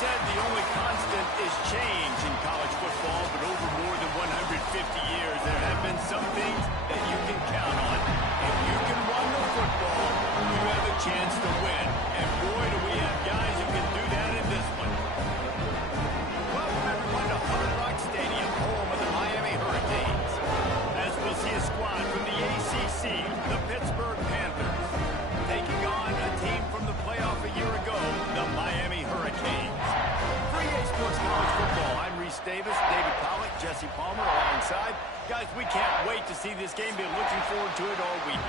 said the only constant is change in college football, but over more than 150 years, there have been some things that you can count on. If you can run the football, you have a chance to win. And boy, do we have guys who can do that in this one. Welcome everyone to Hard Rock Stadium, home of the Miami Hurricanes. As we'll see a squad from the ACC, the Pittsburgh Panthers, taking on a team from the playoff a year ago, the Miami Hurricanes. For EA Sports College Football, I'm Reese Davis, David Pollack, Jesse Palmer alongside. Guys, we can't wait to see this game. Been looking forward to it all week.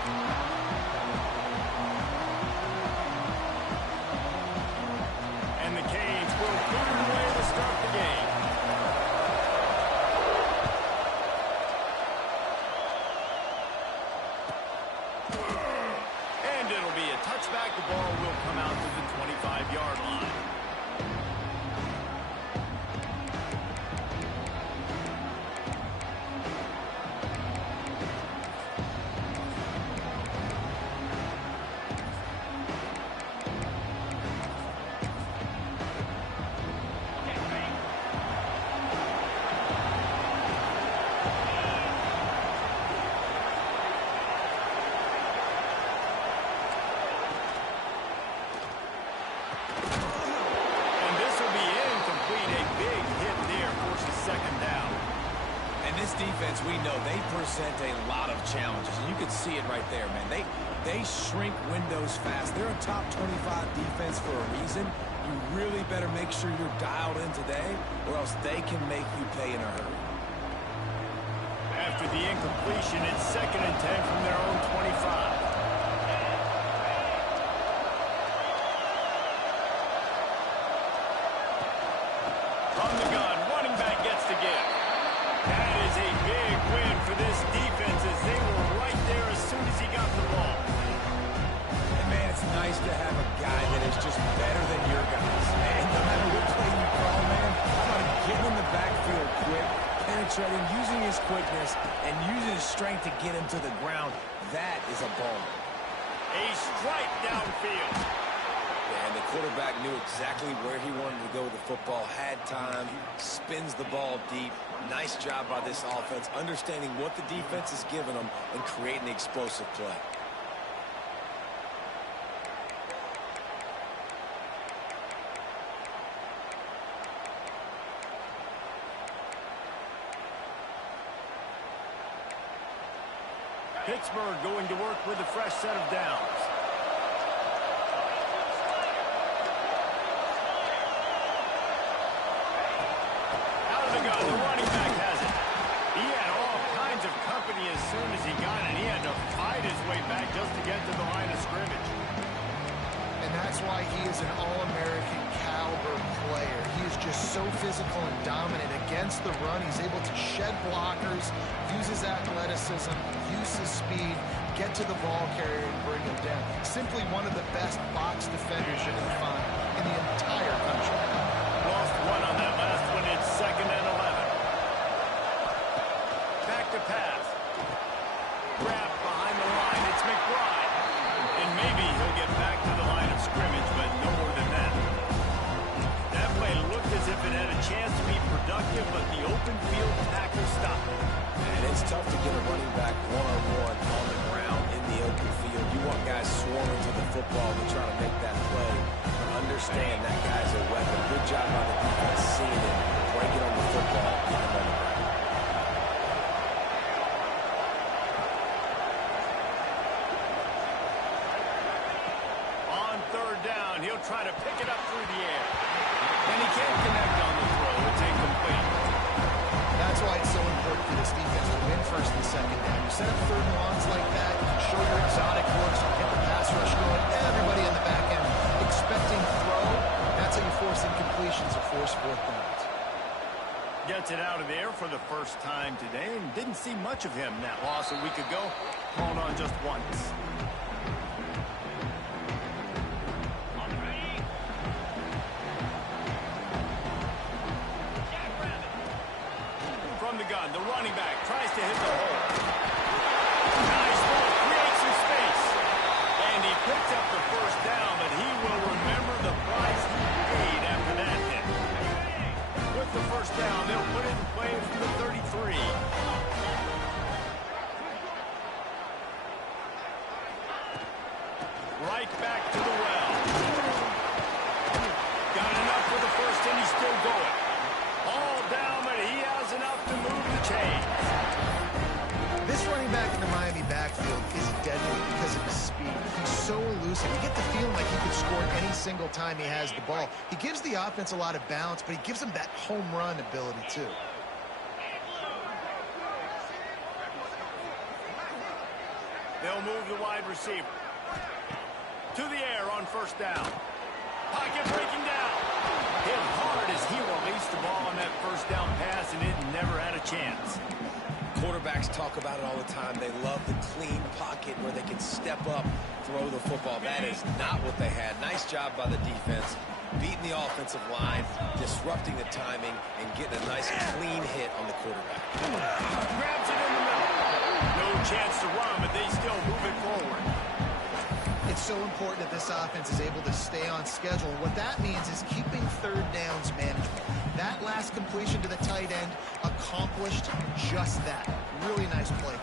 And the Canes will clear it away to start the game. And it'll be a touchback. The ball will come out to the 25-yard line. Defense, we know they present a lot of challenges, and you can see it right there, man. They shrink windows fast. They're a top 25 defense for a reason. You really better make sure you're dialed in today, or else they can make you pay in a hurry. After the incompletion, it's 2nd and 10 from their own 25. From the gun, running back gets the give. That is a big win for this defense as they were right there as soon as he got the ball. And, man, it's nice to have a guy that is just better than your guys. And no matter what play you call, man, how about getting in the backfield quick, penetrating, using his quickness, and using his strength to get him to the ground. That is a ball. A strike downfield. And the quarterback knew exactly where he wanted to go with the football, had time, spins the ball deep. Nice job by this offense, understanding what the defense is giving them and creating the explosive play. Pittsburgh going to work with a fresh set of downs. The running back has it. He had all kinds of company as soon as he got it. He had to fight his way back just to get to the line of scrimmage. And that's why he is an All-American caliber player. He is just so physical and dominant against the run. He's able to shed blockers, use his athleticism, use his speed, get to the ball carrier and bring him down. Simply one of the best box defenders you're going to find in the entire country. Lost one on that last one. It's 2nd and 11. Back to pass. Grab behind the line. It's McBride. And maybe he'll get back to the line of scrimmage, but no more than that. That play looked as if it had a chance to be productive, but the open field tackle stopped it. And it's tough to get a running back one-on-one on the ground in the open field. You want guys swarming to the football to try to make that play. Understand that guy's a weapon. Good job by the defense seeing it, breaking on the football, getting him on the ground. On 3rd down, he'll try to pick it up through the air. And he can't connect on the throw. It's incomplete. That's why it's so important for this defense to win 1st and 2nd down. You set up 3rd and longs like that, you can show your exotic looks, you get the pass rush going, everybody in the back end expecting throw. That's how you force incompletions or force 4th downs. Gets it out of there for the first time today and didn't see much of him that loss a week ago. Called on just once. From the gun, the running back tries to hit the hole. Nice ball, creates some space. And he picks up the 1st down, but he will remember the price he paid after that hit. so elusive. You get the feeling like he could score any single time he has the ball. He gives the offense a lot of balance, but he gives them that home run ability too. They'll move the wide receiver to the air on first down. Pocket breaking down. Hit hard as he released the ball on that first down pass, and it never had a chance. Quarterbacks talk about it all the time. They love the clean pocket where they can step up, throw the football. That is not what they had. Nice job by the defense, beating the offensive line, disrupting the timing, and getting a nice clean hit on the quarterback. Grabs it in the middle. No chance to run, but they still move it forward. It's so important that this offense is able to stay on schedule. What that means is keeping third downs manageable. That last completion to the tight end accomplished just that. Really nice play.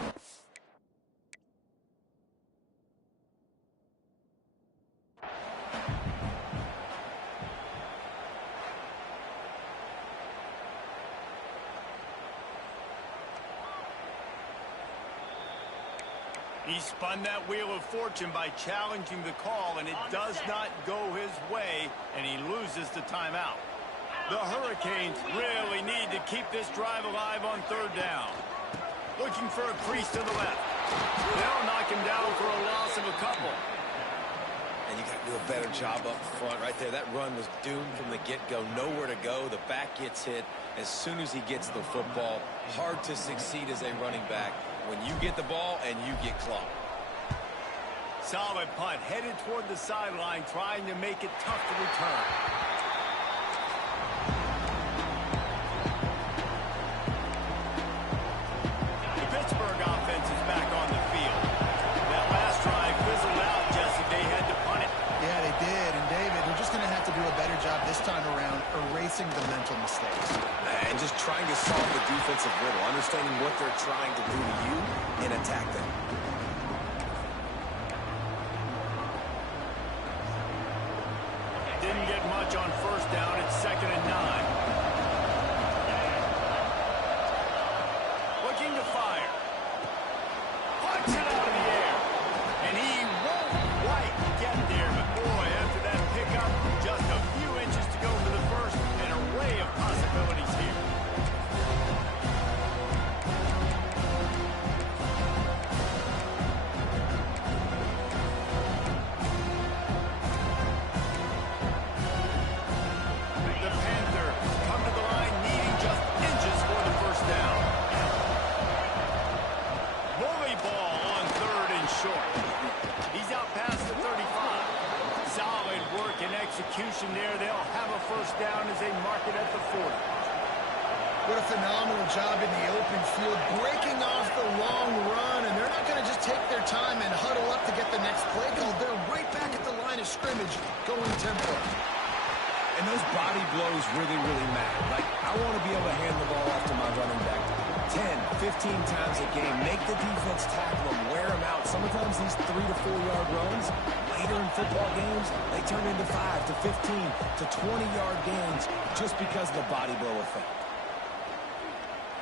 He spun that wheel of fortune by challenging the call, and it does not go his way, and he loses the timeout. The Hurricanes really need to keep this drive alive on third down. Looking for a crease to the left. They'll knock him down for a loss of a couple. And you got to do a better job up front right there. That run was doomed from the get-go. Nowhere to go. The back gets hit as soon as he gets the football. Hard to succeed as a running back when you get the ball and you get clocked. Solid punt, headed toward the sideline, trying to make it tough to return. The Pittsburgh offense is back on the field. That last drive fizzled out, Jesse. They had to punt it. Yeah, they did. And David, we're just going to have to do a better job this time around erasing the mental mistakes. And just trying to solve the defensive riddle, understanding what they're trying to do to you and attack them. Didn't get much on first down. It's 2nd and 9. Looking to fire. Punts it out of the air. And he won't quite get there. But boy, after that pickup, just a few inches to go for the first. An array of possibilities here. The Panthers come to the line needing just inches for the first down. Bully ball on 3rd and short. He's out past the 35. Solid work and execution there. They'll have a first down as they mark it at the 40. What a phenomenal job in the open field, breaking off the long run, and they're not going to just take their time and huddle up to get the next play call. They're right back at the line of scrimmage, going tempo. And those body blows really, really matter. Like, I want to be able to hand the ball off to my running back 10, 15 times a game. Make the defense tackle them, wear them out. Sometimes these 3 to 4 yard runs, later in football games, they turn into 5 to 15 to 20 yard gains just because of the body blow effect.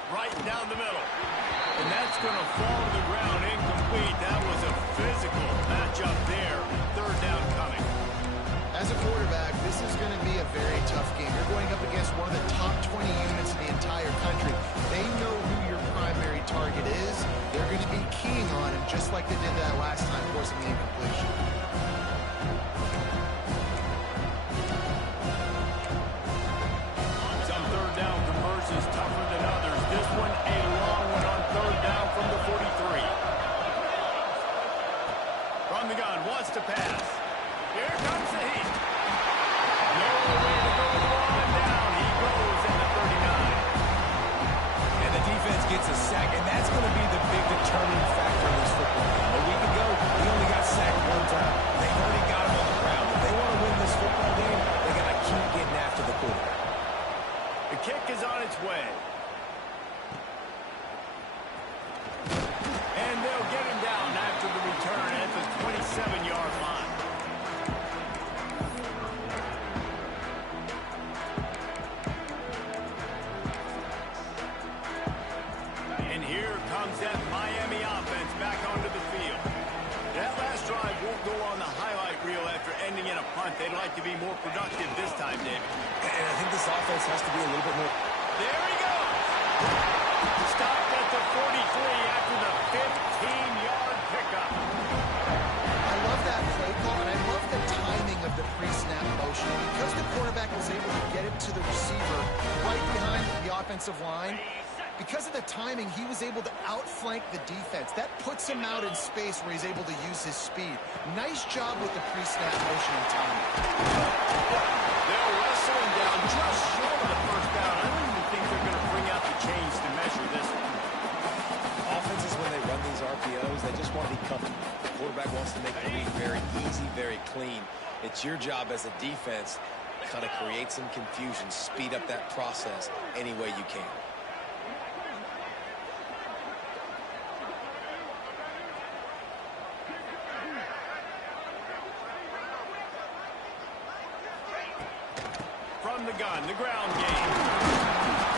Right down the middle. And that's going to fall to the ground incomplete. That was a physical matchup there. 3rd down coming. As a quarterback, this is going to be a very tough game. You're going up against one of the top 20 units in the entire country. They know who your primary target is. They're going to be keying on him just like they did that last time, forcing the incompletion. Some 3rd down conversions tougher than others. This one a long one on 3rd down from the 43. From the gun, wants to pass. Here comes the heat. No way to go on down. He goes at the 39. And the defense gets a sack, and that's going to be the big determining factor in this football game. A week ago, he only got sacked 1 time. punt. They'd like to be more productive this time, David. And I think this offense has to be a little bit more... There he goes! Stopped at the 43 after the 15-yard pickup. I love that play call, and I love the timing of the pre-snap motion. Because the quarterback was able to get it to the receiver right behind the offensive line, because of the timing, he was able to outflank the defense. That puts him out in space where he's able to use his speed. Nice job with the pre-snap motion and timing. They'll wrestle him down just short of the first down. I don't even think they're going to bring out the chains to measure this one. Offenses, when they run these RPOs, they just want to be comfortable. The quarterback wants to make the read very easy, very clean. It's your job as a defense to kind of create some confusion, speed up that process any way you can. From the gun, the ground game.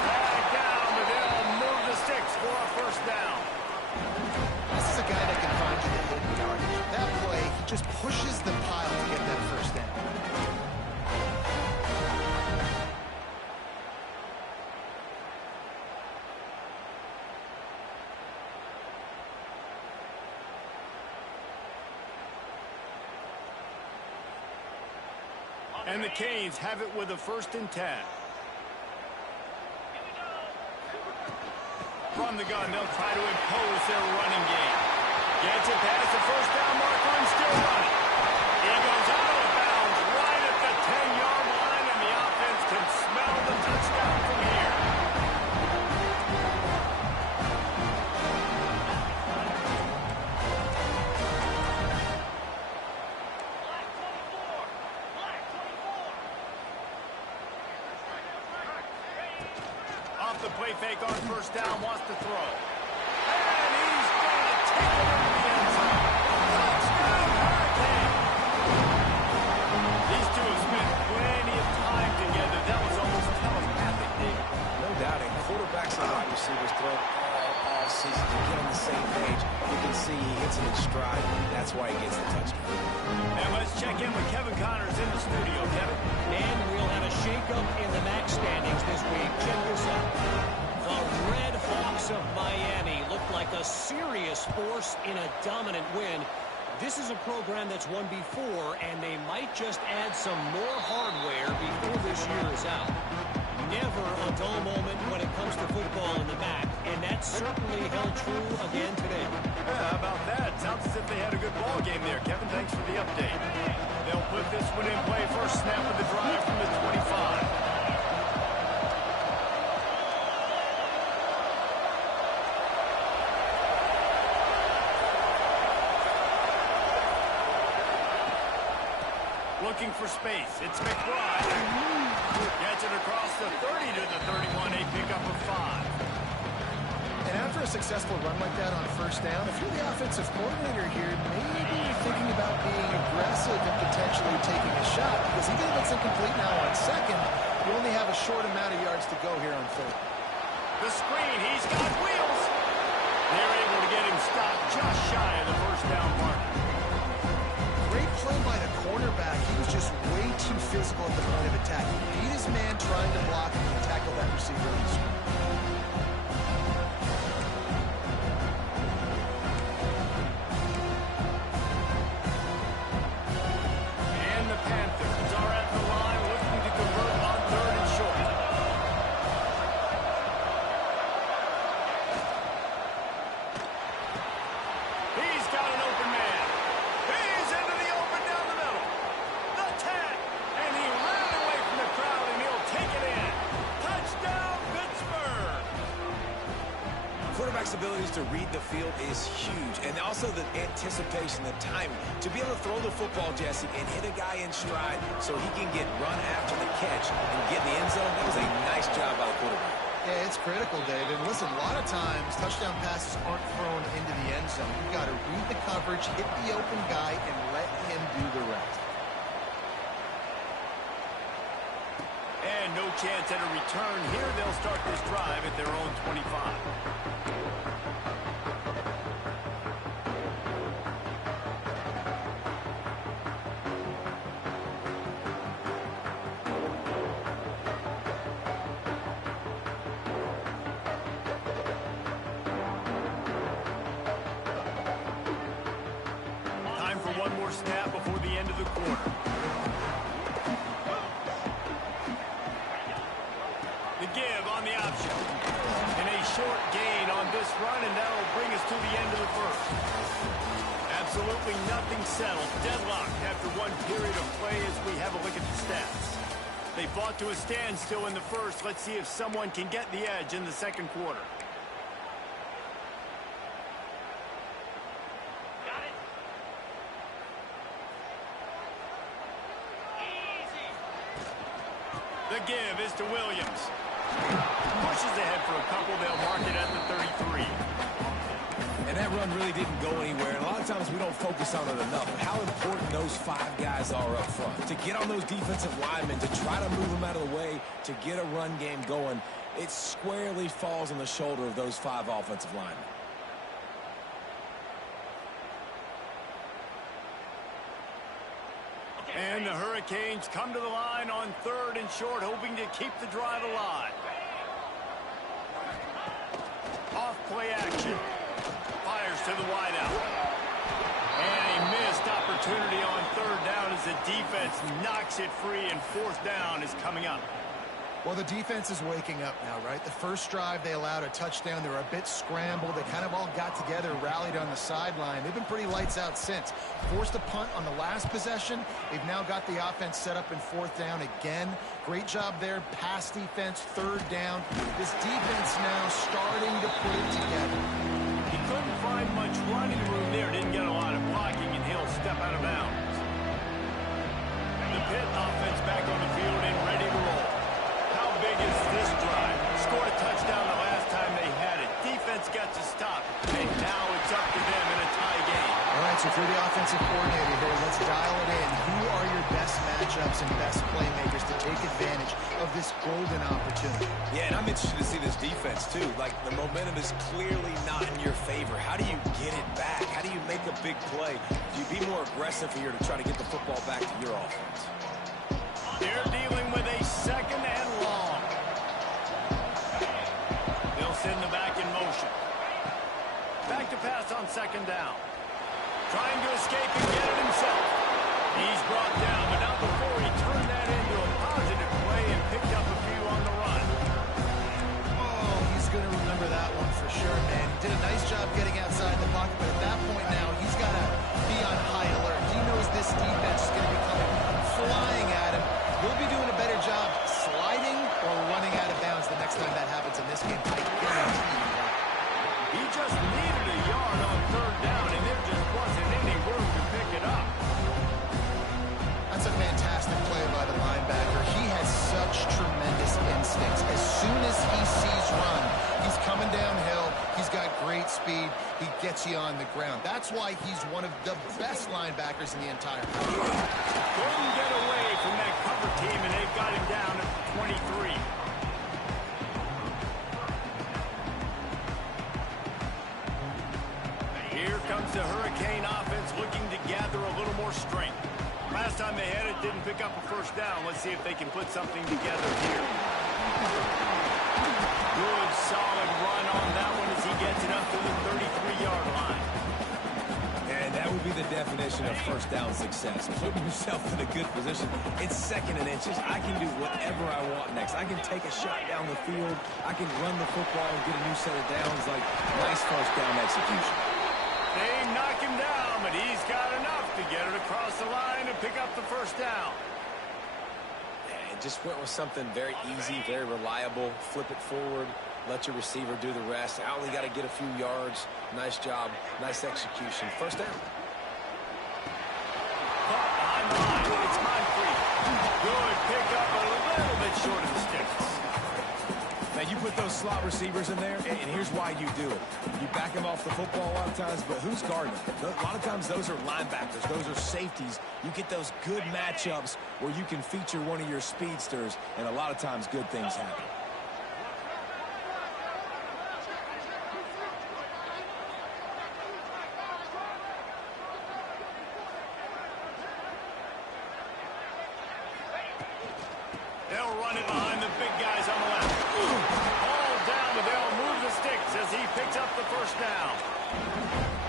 Back down, but they'll move the sticks for a first down. This is a guy that can find you the hidden yardage. That play, he just pushes the pile to get that first down. And the Canes have it with a 1st and 10. From the gun, they'll try to impose their running game. Gets it past the first down marker and still running. He goes out of bounds right at the 10-yard line, and the offense can smell the touchdown from here. Off the play fake on first down, wants to throw. And he's going to take it into the end zone. Touchdown, Hurricane! These two have spent plenty of time together. That was almost telepathic, Dave. No doubting, quarterbacks and wide receivers throw all season to get on the same page. You can see he hits it in stride. That's why he gets the touchdown. And let's check in with Kevin Connors in the studio. Kevin? And we'll have a shakeup in the MAC standings this week. Check this out. The Red Hawks of Miami look like a serious force in a dominant win. This is a program that's won before, and they might just add some more hardware before this year is out. Never a dull moment when it comes to football in the MAC, and that certainly held true again today. Yeah, how about that? Sounds as if they had a good ball game there. Kevin, thanks for the update. They'll put this one in play. First snap of the drive from the 25. Looking for space. It's McBride. Gets it across the 30 to the 31. A pickup of 5. And after a successful run like that on first down, if you're the offensive coordinator here, maybe you're thinking about being aggressive and potentially taking a shot, because even if it's incomplete now on second, you only have a short amount of yards to go here on third. The screen. He's got wheels. They're able to get him stopped just shy of the first down mark. Great play by the cornerback. He was just way too physical at the point of attack. He beat his man trying to block him and tackle that receiver on the screen. And the Panthers are at the line looking to convert on 3rd and short. He's got an open man. He's into the open down the middle. The 10. And he ran away from the crowd, and he'll take it in. Touchdown, Pittsburgh. Quarterback's abilities to read the field is huge, and also the anticipation, the timing. To be able to throw the football, Jesse, and hit a guy in stride so he can get run after the catch and get in the end zone, that was a nice job by the quarterback. Yeah, it's critical, David. Listen, a lot of times touchdown passes aren't thrown into the end zone. You've got to read the coverage, hit the open guy, and let him do the rest. And no chance at a return here. They'll start this drive at their own 25. more snap before the end of the quarter. The give on the option. And a short gain on this run, and that'll bring us to the end of the first. Absolutely nothing settled. Deadlocked after one period of play as we have a look at the stats. They fought to a standstill in the first. Let's see if someone can get the edge in the second quarter. Got it. Easy. The give is to Williams. Pushes ahead for a couple. They'll mark it at the 33. And that run really didn't go anywhere. And a lot of times we don't focus on it enough. But how important those 5 guys are up front. To get on those defensive linemen, to try to move them out of the way, to get a run game going, it squarely falls on the shoulder of those 5 offensive linemen. And the Hurricanes come to the line on 3rd and short, hoping to keep the drive alive. Off-play action. Fires to the wideout. And a missed opportunity on 3rd down as the defense knocks it free, and 4th down is coming up. Well, the defense is waking up now, right? The first drive, they allowed a touchdown. They were a bit scrambled. They kind of all got together, rallied on the sideline. They've been pretty lights out since. Forced a punt on the last possession. They've now got the offense set up in 4th down again. Great job there. Pass defense, 3rd down. This defense now starting to put it together. He couldn't find much running room there. Didn't get a lot of blocking, and he'll step out of bounds. The Pitt offense back on the field and ready to roll. How big is this drive? Scored a touchdown the last time they had it. Defense got to stop, and now it's up to them in a tie game. All right, so if you're the offensive coordinator here, let's dial it in. Who are your best matchups and best playmakers to take advantage of this golden opportunity? Yeah, and I'm interested to see this defense, too. Like, the momentum is clearly not in your favor. How do you get it back? How do you make a big play? Do you be more aggressive here to try to get the football back to your offense? They're dealing with a 2nd and long. They'll send the back in motion. Back to pass on 2nd down. Trying to escape and get it himself. He's brought down, but not before he turned that into a positive play and picked up a few on the run. Oh, he's going to remember that one for sure, man. He did a nice job getting outside the pocket, but at that point now, he's got to be on high alert. He knows this defense is going to be coming flying at him. He'll be doing a better job sliding or running out of bounds the next time that happens in this game. I guarantee you that. He just needed a yard on 3rd down, and there just wasn't any room to pick it up. That's a fantastic play by the linebacker. He has such tremendous instincts. As soon as he sees run, he's coming downhill. He's got great speed. He gets you on the ground. That's why he's one of the best linebackers in the entire country. Couldn't get away from that cover team, and they've got him down at the 23. Here comes the Hurricane offense looking to gather a little more strength. Last time they had it, didn't pick up a 1st down. Let's see if they can put something together here. Good, solid run on that one as he gets it up to the 33-yard line. And that would be the definition of 1st down success. Putting yourself in a good position. It's 2nd and inches. I can do whatever I want next. I can take a shot down the field. I can run the football and get a new set of downs. Like, nice 1st down execution. They knock him down, but he's got enough to get it across the line and pick up the 1st down. And just went with something very easy, very reliable. Flip it forward. Let your receiver do the rest. I only got to get a few yards. Nice job. Nice execution. 1st down. Caught behind the line. It's Moncrief. Good pickup, a little bit short of the sticks. Now, you put those slot receivers in there, and here's why you do it. You back them off the football a lot of times, but who's guarding them? A lot of times those are linebackers. Those are safeties. You get those good matchups where you can feature one of your speedsters, and a lot of times good things happen. They'll run it behind the big guys on the left. All down, but they'll move the sticks as he picks up the 1st down.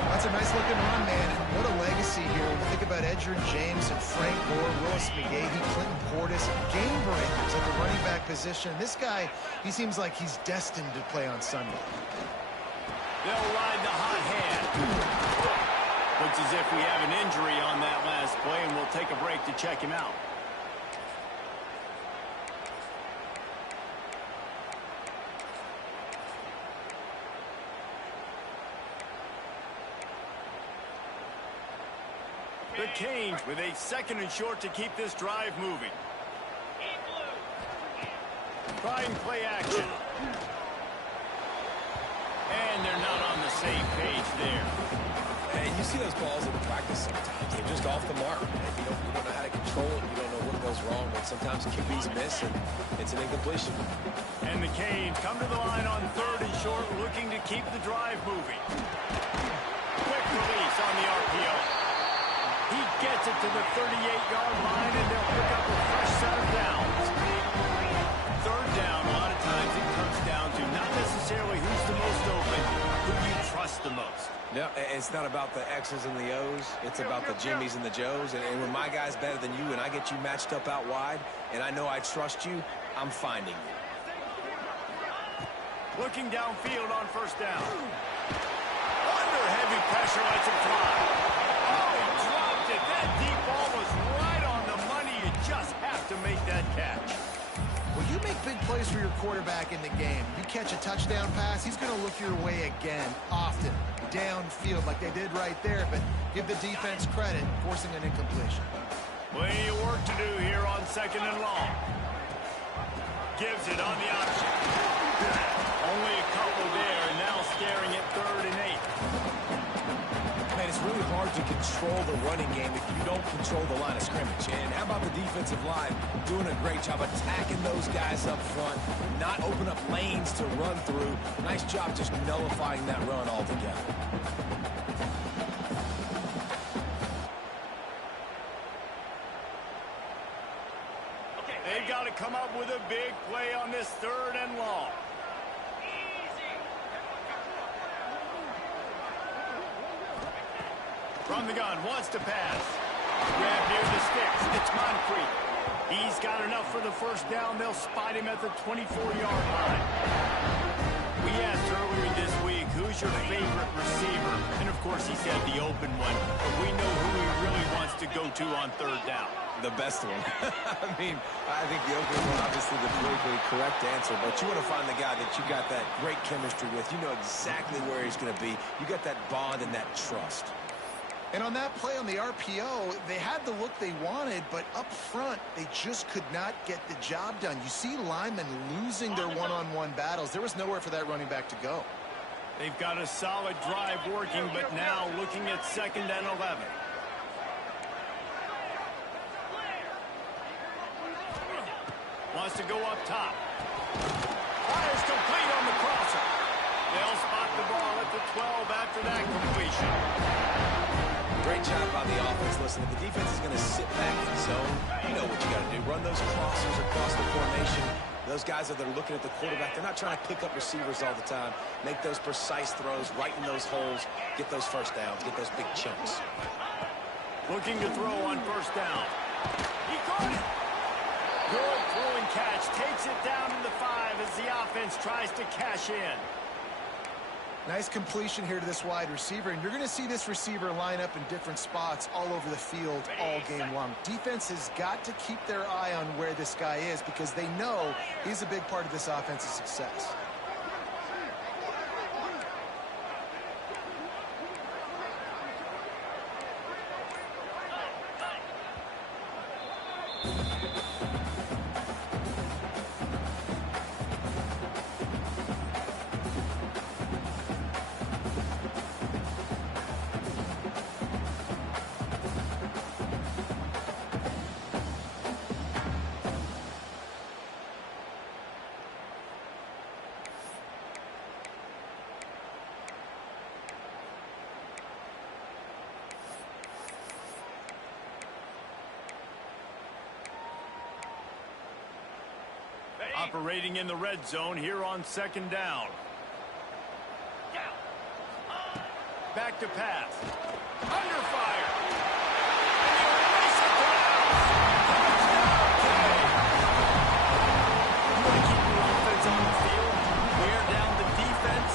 That's a nice looking run, man. And what a legacy here. When you think about Edgerrin James and Frank Gore, Willis McGahee, Clinton Portis, game breakers at the running back position. This guy, he seems like he's destined to play on Sunday. They'll ride the hot hand. Looks as if we have an injury on that last play, and we'll take a break to check him out. The Canes with a 2nd and short to keep this drive moving. Trying play action. And they're not on the same page there. And you see those balls in practice sometimes. They're just off the mark. And you don't know how to control it. You don't know what goes wrong. But sometimes QBs miss, and it's an incompletion. And the Canes come to the line on 3rd and short, looking to keep the drive moving. Quick release on the RPO. He gets it to the 38-yard line, and they'll pick up a fresh set of downs. 3rd down, a lot of times it comes down to not necessarily who's the most open, who you trust the most. No, it's not about the X's and the O's. It's about the Jimmies and the Joes. And when my guy's better than you and I get you matched up out wide, and I know I trust you, I'm finding you. Looking downfield on 1st down. Under heavy pressure, lets it fly. Oh, he dropped it. That deep ball was right on the money. You just have to make that catch. Well, you make big plays for your quarterback in the game. You catch a touchdown pass, he's going to look your way again, often, downfield like they did right there, but give the defense credit, forcing an incompletion. Plenty of work to do here on 2nd and long. Gives it on the option. Only a couple there, and now staring at 3rd and 8. Man, it's really hard to control the running game if you don't control the line of scrimmage. And how about the defensive line doing a great job attacking those guys up front, not open up lanes to run through. Nice job just nullifying that run altogether. They've got to come up with a big play on this 3rd and long. From the gun, wants to pass. Grab near the sticks. It's Moncrief. He's got enough for the 1st down. They'll spot him at the 24-yard line. We asked earlier this week, who's your favorite receiver? And, of course, he said the open one. But we know who he really wants to go to on 3rd down. The best one. I mean, I think the opening one, obviously the politically correct answer, but you want to find the guy that you got that great chemistry with. You know exactly where he's going to be. You got that bond and that trust. And on that play on the RPO, they had the look they wanted, but up front, they just could not get the job done. You see linemen losing their one-on-one battles. There was nowhere for that running back to go. They've got a solid drive working, but now looking at 2nd and 11. Wants to go up top. Fires complete on the crosser. They'll spot the ball at the 12 after that completion. Great job by the offense. Listen, if the defense is going to sit back in zone, you know what you got to do. Run those crossers across the formation. Those guys that are looking at the quarterback, they're not trying to pick up receivers all the time. Make those precise throws right in those holes. Get those 1st downs. Get those big chunks. Looking to throw on 1st down. He caught it. Good throwing catch. Takes it down to the 5 as the offense tries to cash in. Nice completion here to this wide receiver, and you're going to see this receiver line up in different spots all over the field all game long. Defense has got to keep their eye on where this guy is because they know he's a big part of this offense's success. Operating in the red zone here on 2nd down. Back to pass. Under fire. And they release it to the house. Okay. You want to keep your offense on the field, wear down the defense,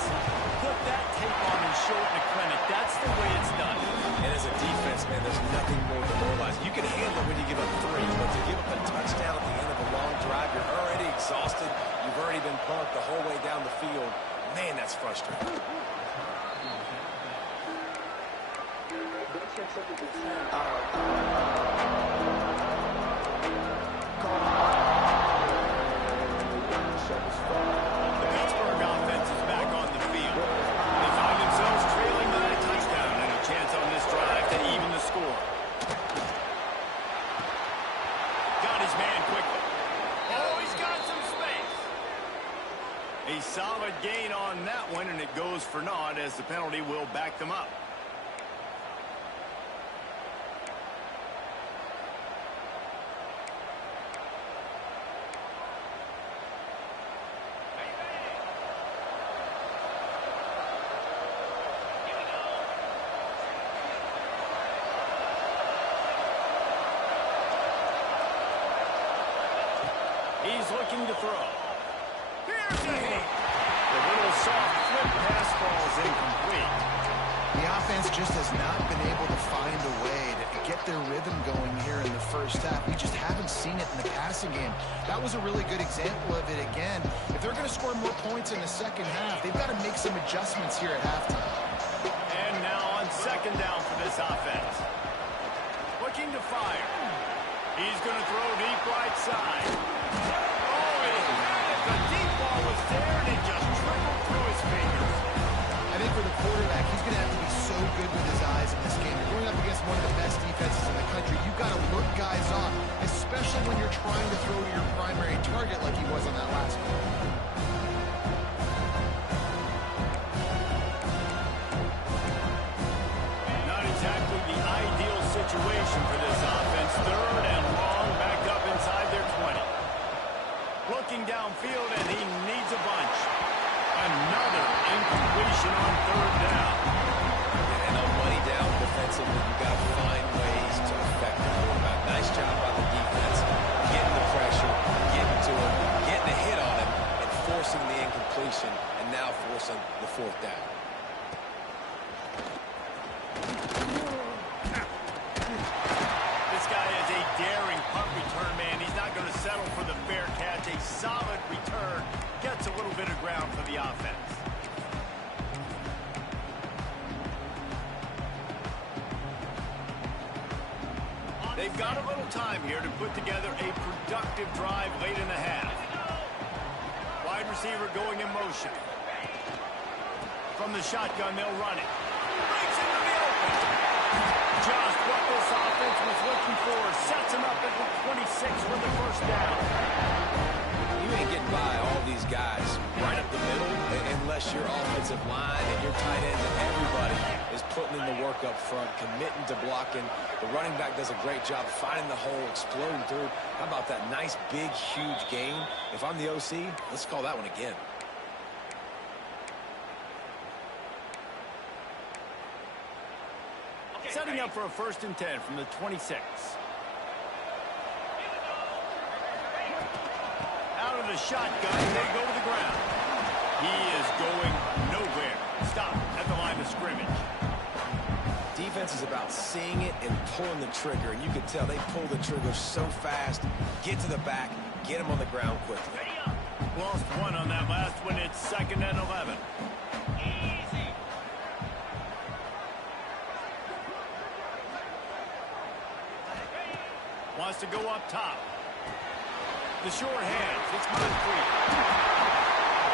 put that tape on and show it in a clinic. That's the way it's done. And as a defense, man, there's nothing more demoralizing. You can handle it when you give up 3, but to give up a touchdown at the end of a long drive, you're already exhausted. You've already been punked the whole way down the field. Man, that's frustrating. The Pittsburgh offense is back on the field. They find themselves trailing by a touchdown and a chance on this drive to even the score. Got his man quickly. Oh, he's got some space. A solid gain on that one, and it goes for naught as the penalty will back them up. He's looking to throw. Here's a hit. The little soft flip pass falls incomplete. The offense just has not been able to find a way to get their rhythm going here in the first half. We just haven't seen it in the passing game. That was a really good example of it again. If they're going to score more points in the second half, they've got to make some adjustments here at halftime. And now on second down for this offense. Looking to fire. He's going to throw deep right side. Oh, he had it. The deep ball was there, and it just trickled through his fingers. I think for the quarterback, he's going to have to be so good with his eyes in this game. You're going up against one of the best defenses in the country. You've got to look guys off, especially when you're trying to throw to your primary target like he was on that last one. Not exactly the ideal situation for this offense. Third and long, backed up inside their 20. Looking downfield, and he needs a bunch. Another incompletion on third down. And on money down defensively, you've got to find ways to affect the quarterback. Nice job by the defense, getting the pressure, getting to him, getting a hit on him, and forcing the incompletion, and now forcing the 4th down. This guy is a daring punt return man. He's not going to settle for the fair catch. A solid return. Gets a little bit of ground for the offense. They've got a little time here to put together a productive drive late in the half. Wide receiver going in motion. From the shotgun, they'll run it. Breaks into the open. Just what this offense was looking for. Sets him up at the 26 for the first down. You ain't getting by all these guys right up the middle unless your offensive line and your tight ends and everybody is putting in the work up front, committing to blocking. The running back does a great job finding the hole, exploding through. How about that nice, big, huge gain? If I'm the OC, let's call that one again. Setting up for a 1st and 10 from the 26. Out of the shotgun, they go to the ground. He is going nowhere. Stop at the line of scrimmage. Defense is about seeing it and pulling the trigger, and you can tell they pull the trigger so fast. Get to the back, get him on the ground quickly. Lost one on that last one. It's 2nd and 11. Wants to go up top. The short hands. It's complete.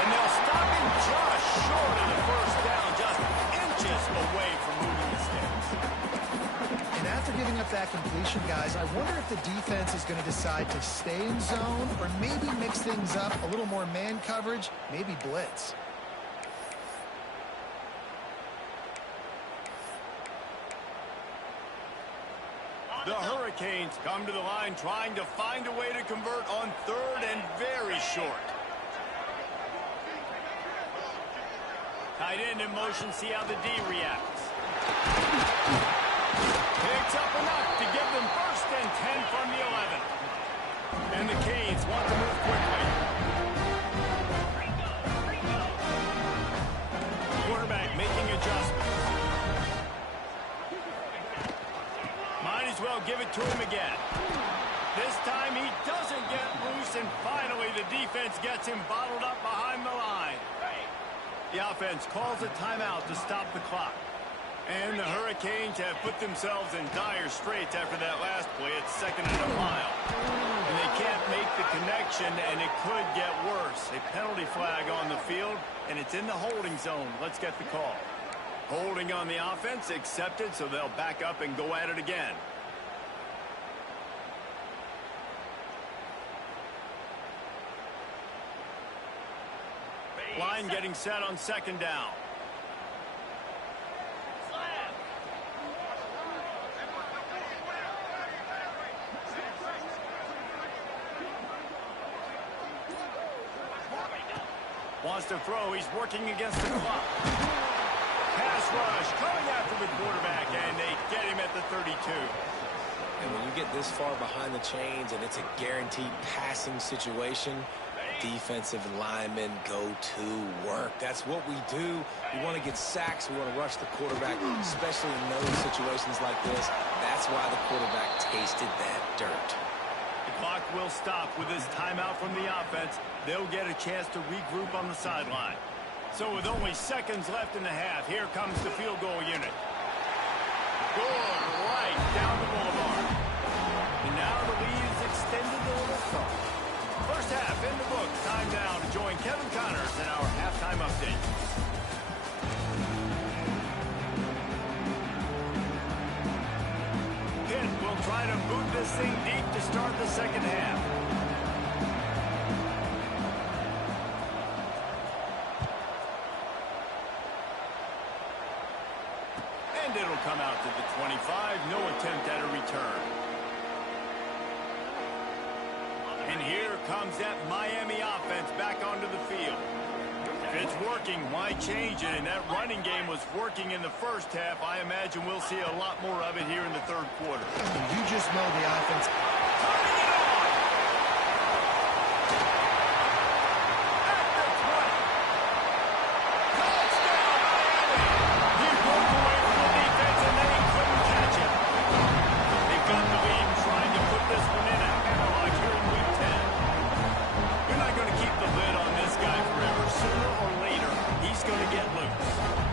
And they'll stop him just short of the 1st down, just inches away from moving the sticks. And after giving up that completion, guys, I wonder if the defense is going to decide to stay in zone or maybe mix things up, a little more man coverage, maybe blitz. The Hurricanes come to the line trying to find a way to convert on 3rd and very short. Tight end in motion, see how the D reacts. Picks up enough to give them first and 10 from the 11. And the Canes want to move quickly. Quarterback making adjustments. Might as well give it to him again. This time he doesn't get loose, and finally the defense gets him bottled up behind the line. The offense calls a timeout to stop the clock. And the Hurricanes have put themselves in dire straits after that last play. It's 2nd and a mile. And they can't make the connection, and it could get worse. A penalty flag on the field, and it's in the holding zone. Let's get the call. Holding on the offense, accepted, so they'll back up and go at it again. Line getting set on 2nd down. Wants to throw. He's working against the clock. Pass rush coming after the quarterback, and they get him at the 32. And when you get this far behind the chains and it's a guaranteed passing situation, defensive linemen go to work. That's what we do. We want to get sacks. We want to rush the quarterback, especially in those situations like this. That's why the quarterback tasted that dirt. The clock will stop with this timeout from the offense. They'll get a chance to regroup on the sideline. So with only seconds left in the half, here comes the field goal unit. Good right down the boulevard. And now the lead is extended a little further. First half in the books. Time now to join Kevin Connors in our halftime update. Pitt will try to boot this thing deep to start the second half. And it'll come out to the 25. No attempt at a return. And here comes that Miami offense back onto the field. If it's working, why change it? And that running game was working in the first half. I imagine we'll see a lot more of it here in the third quarter. You just know the offense. Turning it on! At the 20. Touchdown, Miami! He broke away from the defense, and they couldn't catch him. They've got the lead and trying to put this one in a hammerlock here in week 10. You're not going to keep the lid on this guy forever. Sooner or later, he's going to get loose.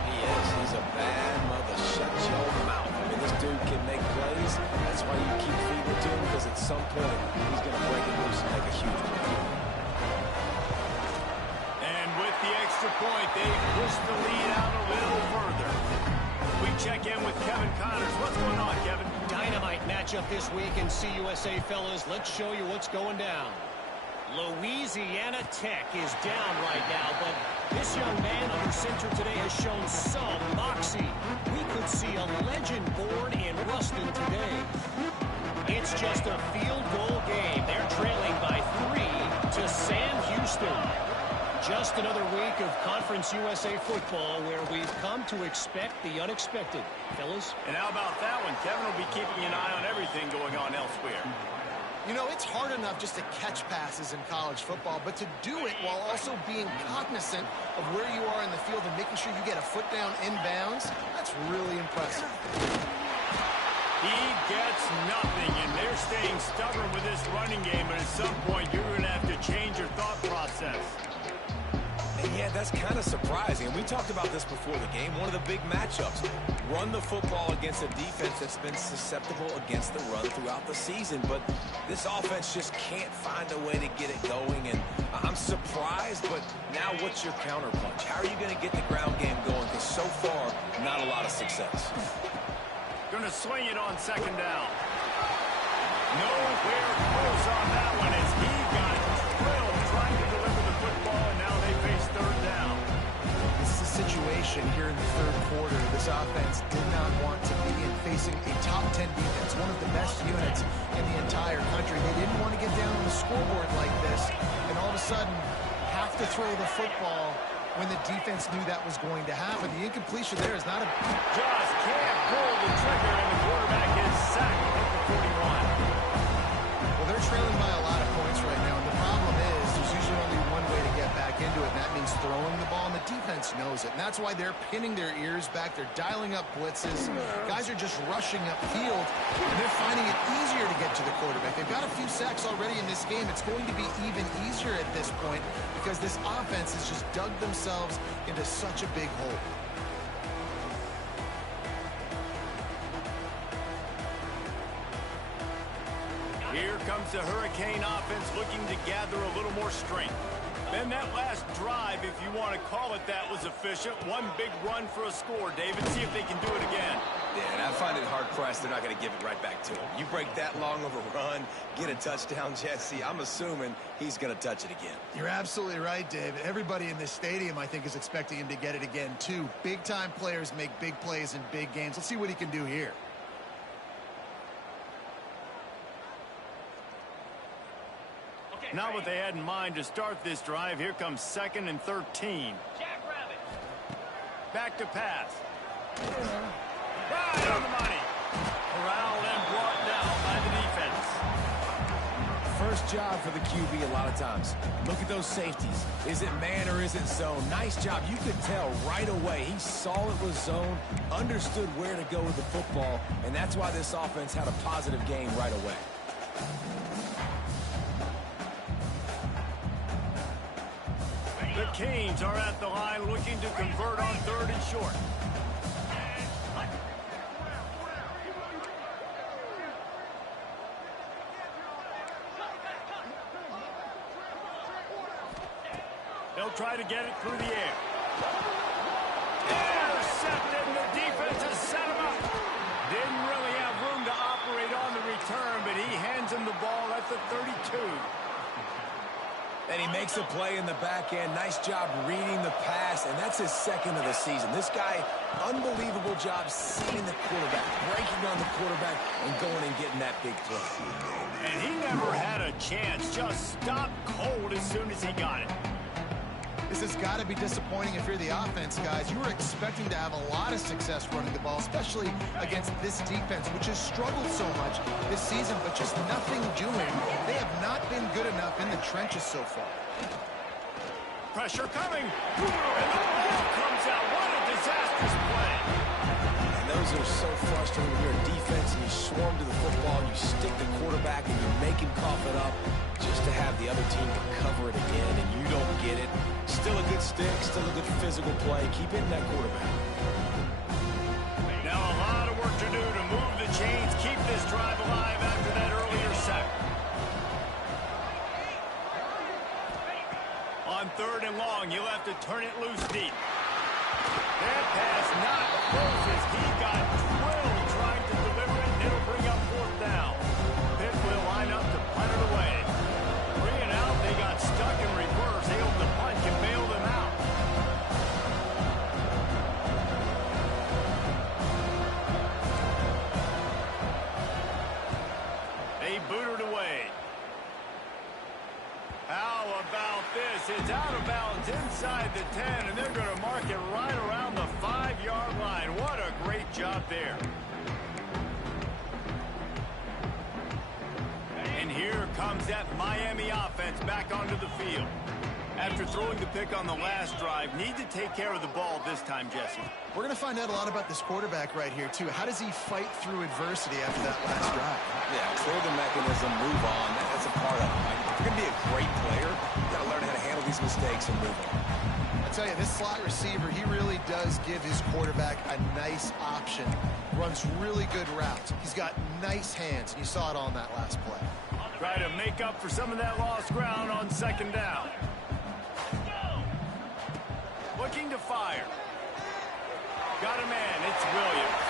He is. He's a bad mother. Shut your mouth. I mean, this dude can make plays. That's why you keep feeding it to him, because at some point, he's going to break it loose and make a huge play. And with the extra point, they push the lead out a little further. We check in with Kevin Connors. What's going on, Kevin? Dynamite matchup this week in CUSA, fellas. Let's show you what's going down. Louisiana Tech is down right now, but this young man under center today has shown some moxie. We could see a legend born in Ruston today. It's just a field goal game. They're trailing by 3 to Sam Houston. Just another week of Conference USA football where we've come to expect the unexpected. Fellas? And how about that one? Kevin will be keeping an eye on everything going on elsewhere. You know, it's hard enough just to catch passes in college football, but to do it while also being cognizant of where you are in the field and making sure you get a foot down inbounds, that's really impressive. He gets nothing, and they're staying stubborn with this running game, but at some point you're going to have to change your thought process. And yeah, that's kind of surprising. And we talked about this before the game. One of the big matchups. Run the football against a defense that's been susceptible against the run throughout the season. But this offense just can't find a way to get it going. And I'm surprised, but now what's your counterpunch? How are you going to get the ground game going? Because so far, not a lot of success. Going to swing it on 2nd down. Nowhere close on that one as he got drilled trying to deliver the football, and now they face 3rd down. This is a situation here in the third quarter this offense did not want to be in, facing a top 10 defense, one of the best units in the entire country. They didn't want to get down on the scoreboard like this, and all of a sudden have to throw the football when the defense knew that was going to happen. The incompletion there is not a... Just can't pull the trigger, and the quarterback is sacked at the 41. Well, they're trailing by a lot of points right now, and the problem is there's usually only one way to get back into it, and that means throwing the ball, and the defense knows it. And that's why they're pinning their ears back. They're dialing up blitzes. Guys are just rushing upfield, and they're finding it easier to get to the quarterback. They've got a few sacks already in this game. It's going to be even easier at this point because this offense has just dug themselves into such a big hole. Here comes the Hurricane offense looking to gather a little more strength. Then that last drive, if you want to call it that, was efficient. One big run for a score, David. See if they can do it again. Yeah, and I find it hard-pressed they're not going to give it right back to him. You break that long of a run, get a touchdown, Jesse, I'm assuming he's going to touch it again. You're absolutely right, David. Everybody in this stadium, I think, is expecting him to get it again, too. Big-time players make big plays in big games. Let's see what he can do here. Not what they had in mind to start this drive. Here comes 2nd and 13. Back to pass. Right on the money. Corralled and brought down by the defense. First job for the QB a lot of times. Look at those safeties. Is it man or is it zone? Nice job. You could tell right away. He saw it was zone, understood where to go with the football, and that's why this offense had a positive game right away. The Canes are at the line looking to convert on 3rd and short. They'll try to get it through the air. Intercepted, and the defense has set him up. Didn't really have room to operate on the return, but he hands him the ball at the 32. And he makes a play in the back end. Nice job reading the pass, and that's his 2nd of the season. This guy, unbelievable job seeing the quarterback, breaking on the quarterback, and going and getting that big play. And he never had a chance. Just stopped cold as soon as he got it. This has got to be disappointing if you're the offense, guys. You were expecting to have a lot of success running the ball, especially against this defense, which has struggled so much this season, but just nothing doing. They have not been good enough in the trenches so far. Pressure coming. And the ball comes out. What a disastrous play. And those are so frustrating when you're in defense and you swarm to the football, you stick the quarterback, and you make him cough it up just to have the other team recover it again, and you don't get it. Still a good stick, still a good physical play. Keep hitting that quarterback. Now a lot of work to do to move the chains, keep this drive alive after that earlier sack. On 3rd and long, you'll have to turn it loose deep. That pass not close as he got drilled trying to deliver it, and it'll bring up 4th down. Pitt will line up to punt it away. 3 and out, they got stuck in reverse. They hope the punt can bail them out. They booted away. How about this? It's out of bounds inside the 10, and they're going to mark it right around the 5-yard line. What a great job there. And here comes that Miami offense back onto the field. After throwing the pick on the last drive, need to take care of the ball this time, Jesse. We're going to find out a lot about this quarterback right here, too. How does he fight through adversity after that last drive? Yeah, clear the mechanism, move on. That's a part of it. Like, if you're going to be a great player, you got to learn how to handle these mistakes and move on. I tell you, this slot receiver, he really does give his quarterback a nice option. Runs really good routes. He's got nice hands, and you saw it on that last play. Try to make up for some of that lost ground on 2nd down. Looking to fire. Got a man. It's Williams.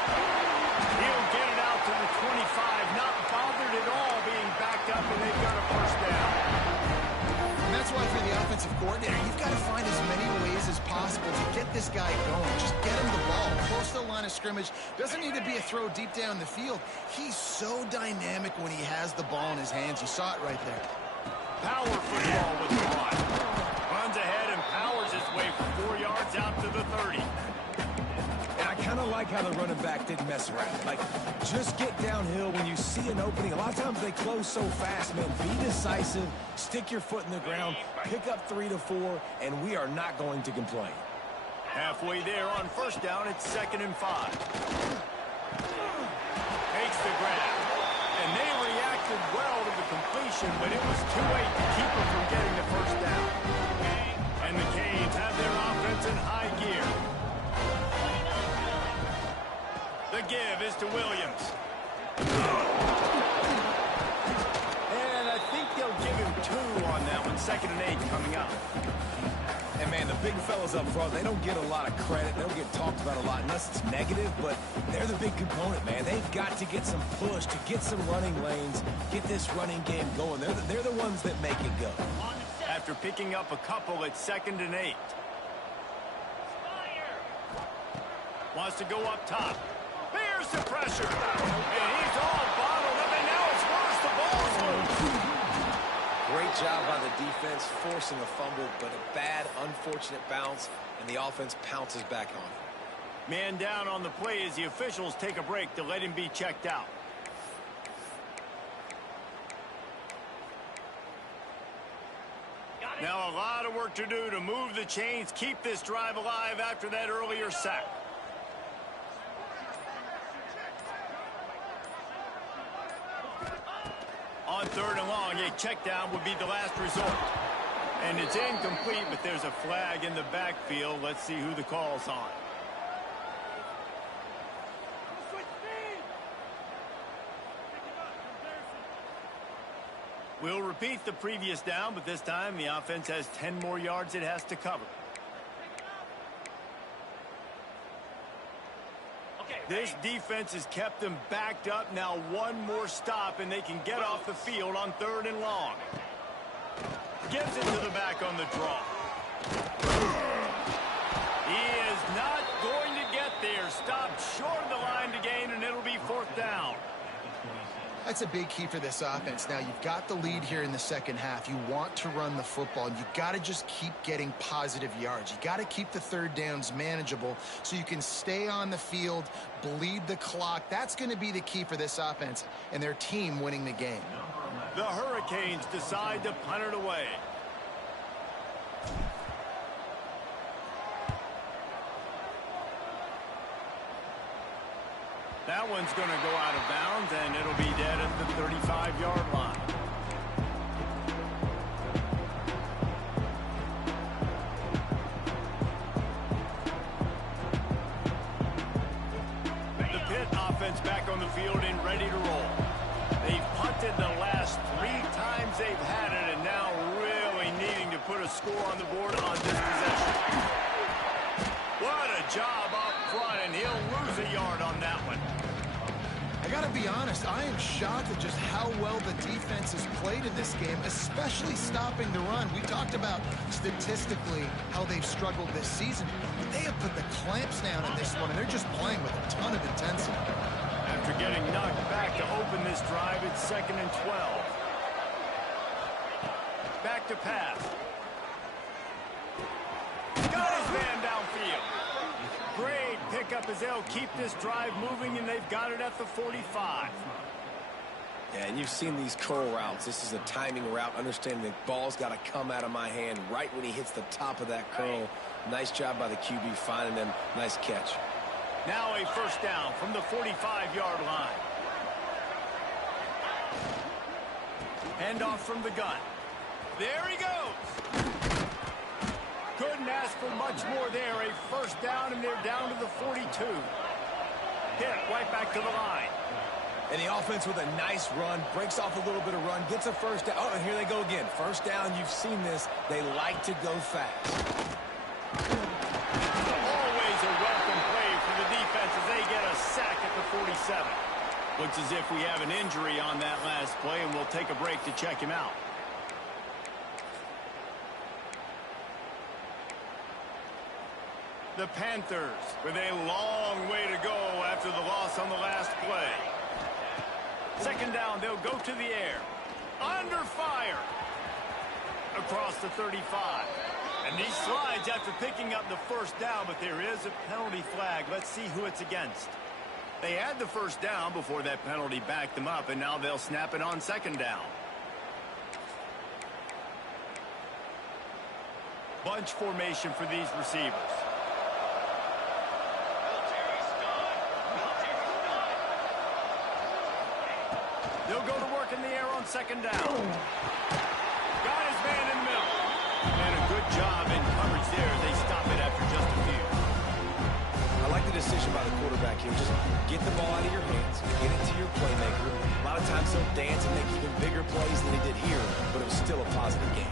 He'll get it out to the 25. Not bothered at all being backed up, and they've got a 1st down. And that's why for the offensive coordinator, you've got to find as many ways as possible to get this guy going. Just get him the ball close to the line of scrimmage. Doesn't need to be a throw deep down the field. He's so dynamic when he has the ball in his hands. You saw it right there. Power football with the block. Runs ahead and powers his way for 4 yards. the running back didn't mess around. Like, just get downhill when you see an opening. A lot of times they close so fast, man. Be decisive, stick your foot in the ground, pick up 3 to 4, and we are not going to complain. Halfway there on first down, it's 2nd and 5. Takes the grab. And they reacted well to the completion, but it was too late to keep them from getting the first down. And the Canes have their offense in high gear. The give is to Williams. And I think they'll give him 2 on that one. 2nd and 8 coming up. And, man, the big fellas up front, they don't get a lot of credit. They don't get talked about a lot unless it's negative, but they're the big component, man. They've got to get some push, to get some running lanes, get this running game going. They're the ones that make it go. After picking up a couple, it's 2nd and 8. Wants to go up top. Here's the pressure. And he's all bottled up, and now it's worse. The ball's loose. Great job by the defense, forcing a fumble, but a bad, unfortunate bounce, and the offense pounces back on it. Man down on the play as the officials take a break to let him be checked out. Now a lot of work to do to move the chains, keep this drive alive after that earlier sack. On 3rd and long, a check down would be the last resort. And it's incomplete, but there's a flag in the backfield. Let's see who the call's on. We'll repeat the previous down, but this time the offense has 10 more yards it has to cover. This defense has kept them backed up. Now one more stop, and they can get off the field on 3rd and long. Gives it to the back on the draw. He is not going to get there. Stopped short of the line to gain, and it'll be 4th down. That's a big key for this offense. Now, you've got the lead here in the second half. You want to run the football, and you got to just keep getting positive yards. You got to keep the 3rd downs manageable so you can stay on the field, bleed the clock. That's going to be the key for this offense and their team winning the game. The Hurricanes decide to punt it away. That one's going to go out of bounds, and it'll be dead at the 35-yard line. The Pitt offense back on the field and ready to roll. They've punted the last 3 times they've had it, and now really needing to put a score on the board on this possession. What a job up front, and he'll lose a yard on that one. I got to be honest, I am shocked at just how well the defense has played in this game, especially stopping the run. We talked about statistically how they've struggled this season, but they have put the clamps down in this one, and they're just playing with a ton of intensity. After getting knocked back to open this drive, it's 2nd and 12. Back to pass. Got his man downfield. Great pickup as they'll keep this drive moving, and they've got it at the 45. Yeah, and you've seen these curl routes. This is a timing route, understanding the ball's got to come out of my hand right when he hits the top of that curl. Nice job by the QB finding them. Nice catch. Now a 1st down from the 45-yard line. Handoff from the gun. There he goes. Couldn't ask for much more there. A 1st down, and they're down to the 42. Pitt right back to the line. And the offense with a nice run, breaks off a little bit of run, gets a 1st down. Oh, and here they go again. 1st down, you've seen this. They like to go fast. Always a welcome play for the defense as they get a sack at the 47. Looks as if we have an injury on that last play, and we'll take a break to check him out. The Panthers with a long way to go after the loss on the last play. 2nd down, they'll go to the air. Under fire. Across the 35. And he slides after picking up the first down, but there is a penalty flag. Let's see who it's against. They had the first down before that penalty backed them up, and now they'll snap it on second down. Bunch formation for these receivers. They'll go to work in the air on second down. Got his man in the middle. And a good job in coverage there. They stop it after just a few. I like the decision by the quarterback here. Just get the ball out of your hands, get it to your playmaker. A lot of times he'll dance and make even bigger plays than he did here, but it was still a positive game.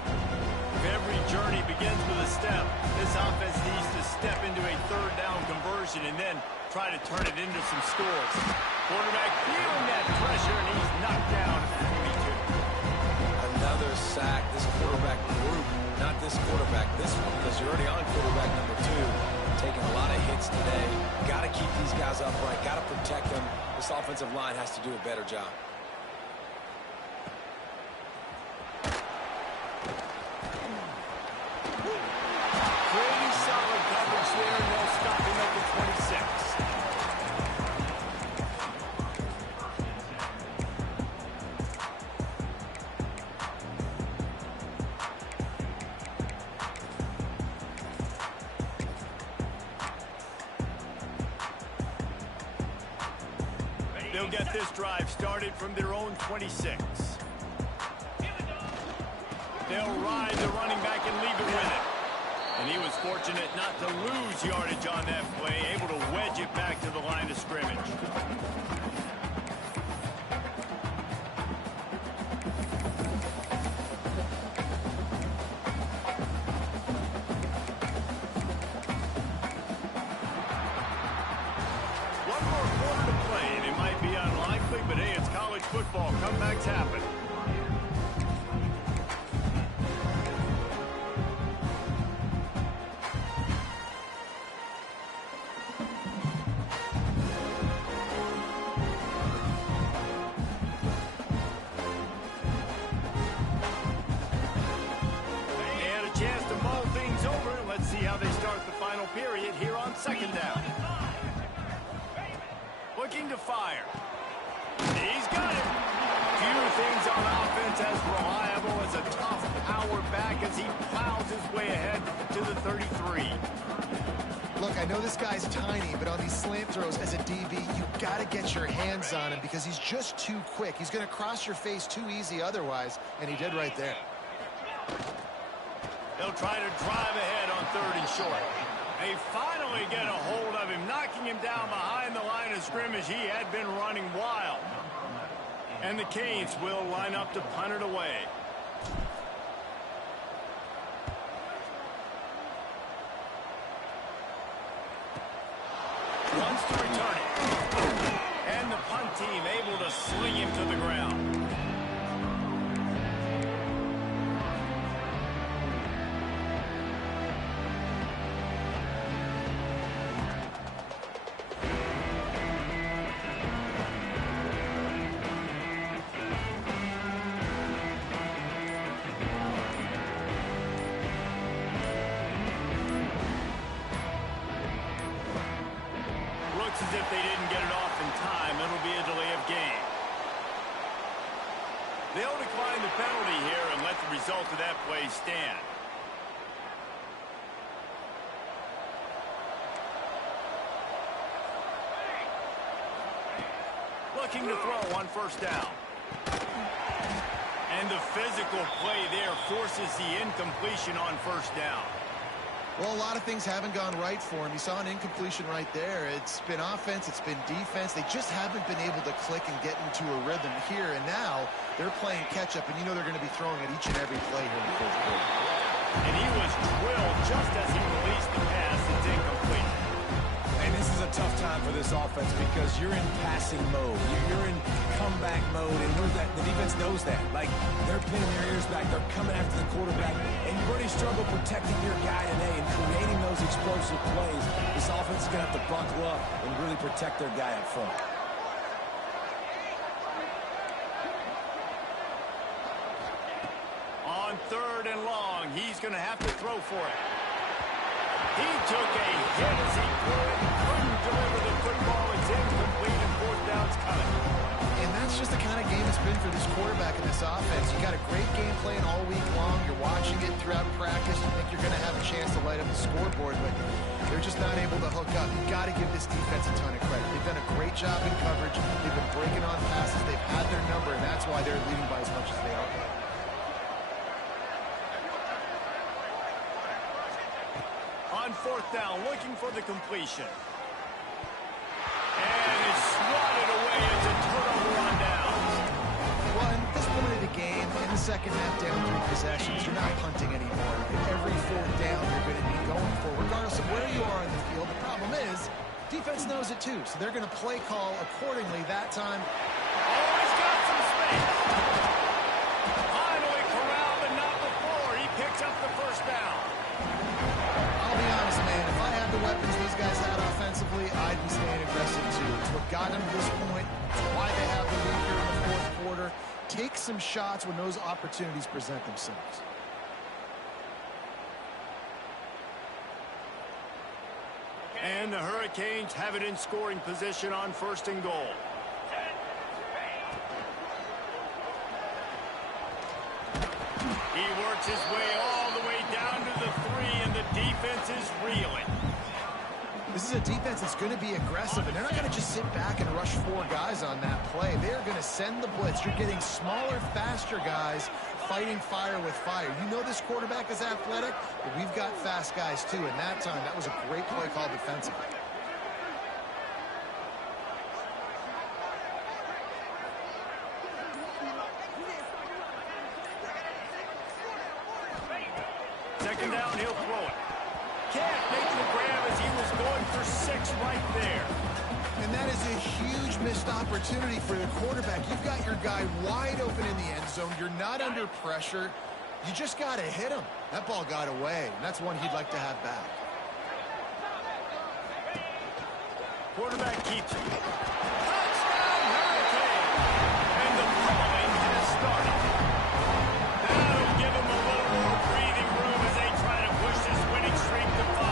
Every journey begins with a step. This offense needs to step into a third down conversion and then try to turn it into some scores. Quarterback feeling that pressure, and he's knocked down at the 42. Another sack. This quarterback group, not this quarterback, this one, because you're already on quarterback number 2. Taking a lot of hits today. Got to keep these guys upright. Got to protect them. This offensive line has to do a better job. Pretty solid coverage there. No stopping up at 26. They'll get this drive started from their own 26. They'll ride the running back and leave it with it. And he was fortunate not to lose yardage on that play, able to wedge it back to the line of scrimmage. One more quarter to play, and it might be unlikely, but hey, it's college football. Comebacks happen. They had a chance to mull things over. Let's see how they start the final period here on second down. Looking to fire. He's got it. Few things on offense as reliable as a tough power back as he plows his way ahead to the 33. Look, I know this guy's tiny, but on these slant throws as a DB, you got to get your hands on him because he's just too quick. He's going to cross your face too easy otherwise, and he did right there. They'll try to drive ahead on third and short. They finally get a hold of him, knocking him down behind the line of scrimmage. He had been running wild. And the Canes will line up to punt it away. Wants to return it. And the punt team able to sling him to the ground. Looks as if they didn't get it off in time. It'll be a delay of game. They'll decline the penalty here and let the result of that play stand. Looking to throw on first down. And the physical play there forces the incompletion on first down. Well, a lot of things haven't gone right for him. You saw an incompletion right there. It's been offense, it's been defense. They just haven't been able to click and get into a rhythm here. And now they're playing catch-up, and you know they're going to be throwing at each and every play here in the fourth quarter. And he was drilled just as he released the pass. It's incomplete. And this is a tough time for this offense because you're in passing mode. You're in comeback mode, and the defense knows that. Like, they're pinning their ears back. They're coming after the quarterback, and you've already struggled protecting your guy today and creating those explosive plays. This offense is going to have to buckle up and really protect their guy up front. On third and long, he's going to have to throw for it. He took a hit as he threw it. Couldn't deliver the football. It's incomplete, and fourth down's coming. And that's just the kind of game it's been for this quarterback in this offense. You got a great game plan all week long. You're watching it throughout practice. You think you're going to have a chance to light up the scoreboard, but they're just not able to hook up. You've got to give this defense a ton of credit. They've done a great job in coverage. They've been breaking on passes. They've had their number, and that's why they're leading by as much as they are. On fourth down, looking for the completion. And it's swatted away. It's a turnover on downs. Well, at this point of the game, in the second half, down 3 possessions, you're not punting anymore. Right? Every fourth down you're going to be going for, regardless of where you are in the field. The problem is, defense knows it too, so they're going to play call accordingly that time. Oh, he's got some space. Finally corralled, but not before. He picks up the first down. I'll be honest, man, if I had the weapons these guys had offensively, I'd be staying aggressive too. It's what got them to this point. It's why they have the lead here in the fourth quarter. Take some shots when those opportunities present themselves. And the Hurricanes have it in scoring position on first and goal. He works his way all the way down to the 3, and the defense is reeling. This is a defense that's going to be aggressive, and they're not going to just sit back and rush 4 guys on that play. They're going to send the blitz. You're getting smaller, faster guys fighting fire with fire. You know this quarterback is athletic, but we've got fast guys too, and that time, that was a great play call defensively. Second down, he'll throw it. Can't make the grab as he was going for 6 right there. And that is a huge missed opportunity for the quarterback. You've got your guy wide open in the end zone. You're not under pressure. You just got to hit him. That ball got away, and that's one he'd like to have back. Quarterback keeps it. Touchdown, Hurricane! And the falling has started. That'll give him a little more breathing room as they try to push this winning streak to 5.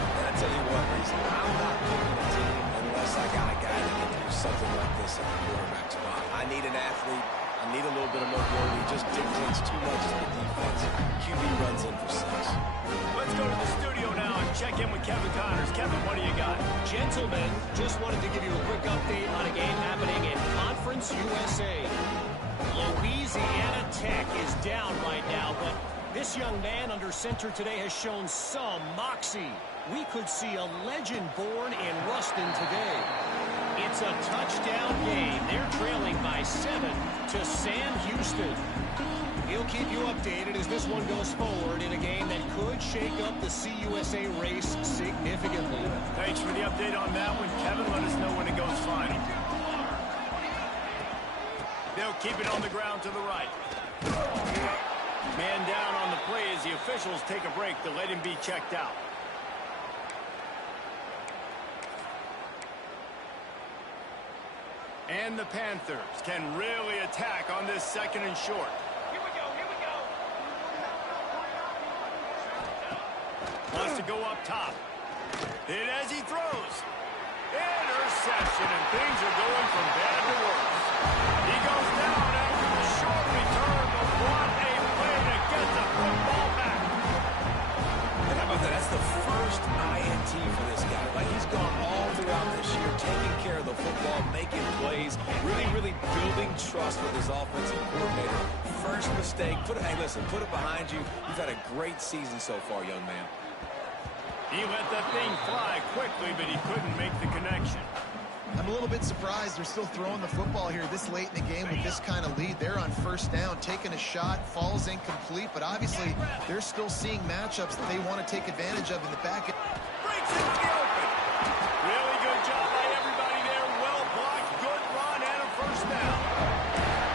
And I tell you what, Reese, I'm not picking a team unless I got a guy that can do something like this at the quarterback spot. I need an athlete. I need a little bit of mobility. Just dictates too much to the defense. QB runs in for 6. Let's go to the studio now and check in with Kevin Connors. Kevin, what do you got? Gentlemen, just wanted to give you a quick update on a game happening in Conference USA. Louisiana Tech is down right now, but this young man under center today has shown some moxie. We could see a legend born in Ruston today. It's a touchdown game. They're trailing by 7 to Sam Houston. He'll keep you updated as this one goes forward in a game that could shake up the CUSA race significantly. Thanks for the update on that one, Kevin. Let us know when it goes final. They'll keep it on the ground to the right. Man down on the play as the officials take a break to let him be checked out. And the Panthers can really attack on this second and short. Here we go. Wants to go up top. Hit as he throws. Interception, and things are going from bad to worse. He goes down after the short return, but what a play to get the football back. And how about that? That's the first INT for this guy. Like, he's gone all throughout this year, taking care of the football, making plays, really building trust with his offensive coordinator. First mistake, hey, listen, put it behind you. You've had a great season so far, young man. He let that thing fly quickly, but he couldn't make the connection. I'm a little bit surprised they're still throwing the football here this late in the game with this kind of lead. They're on first down, taking a shot, falls incomplete, but obviously they're still seeing matchups that they want to take advantage of in the back end. Breaks into the open. Really good job by everybody there. Well blocked, good run, and a first down.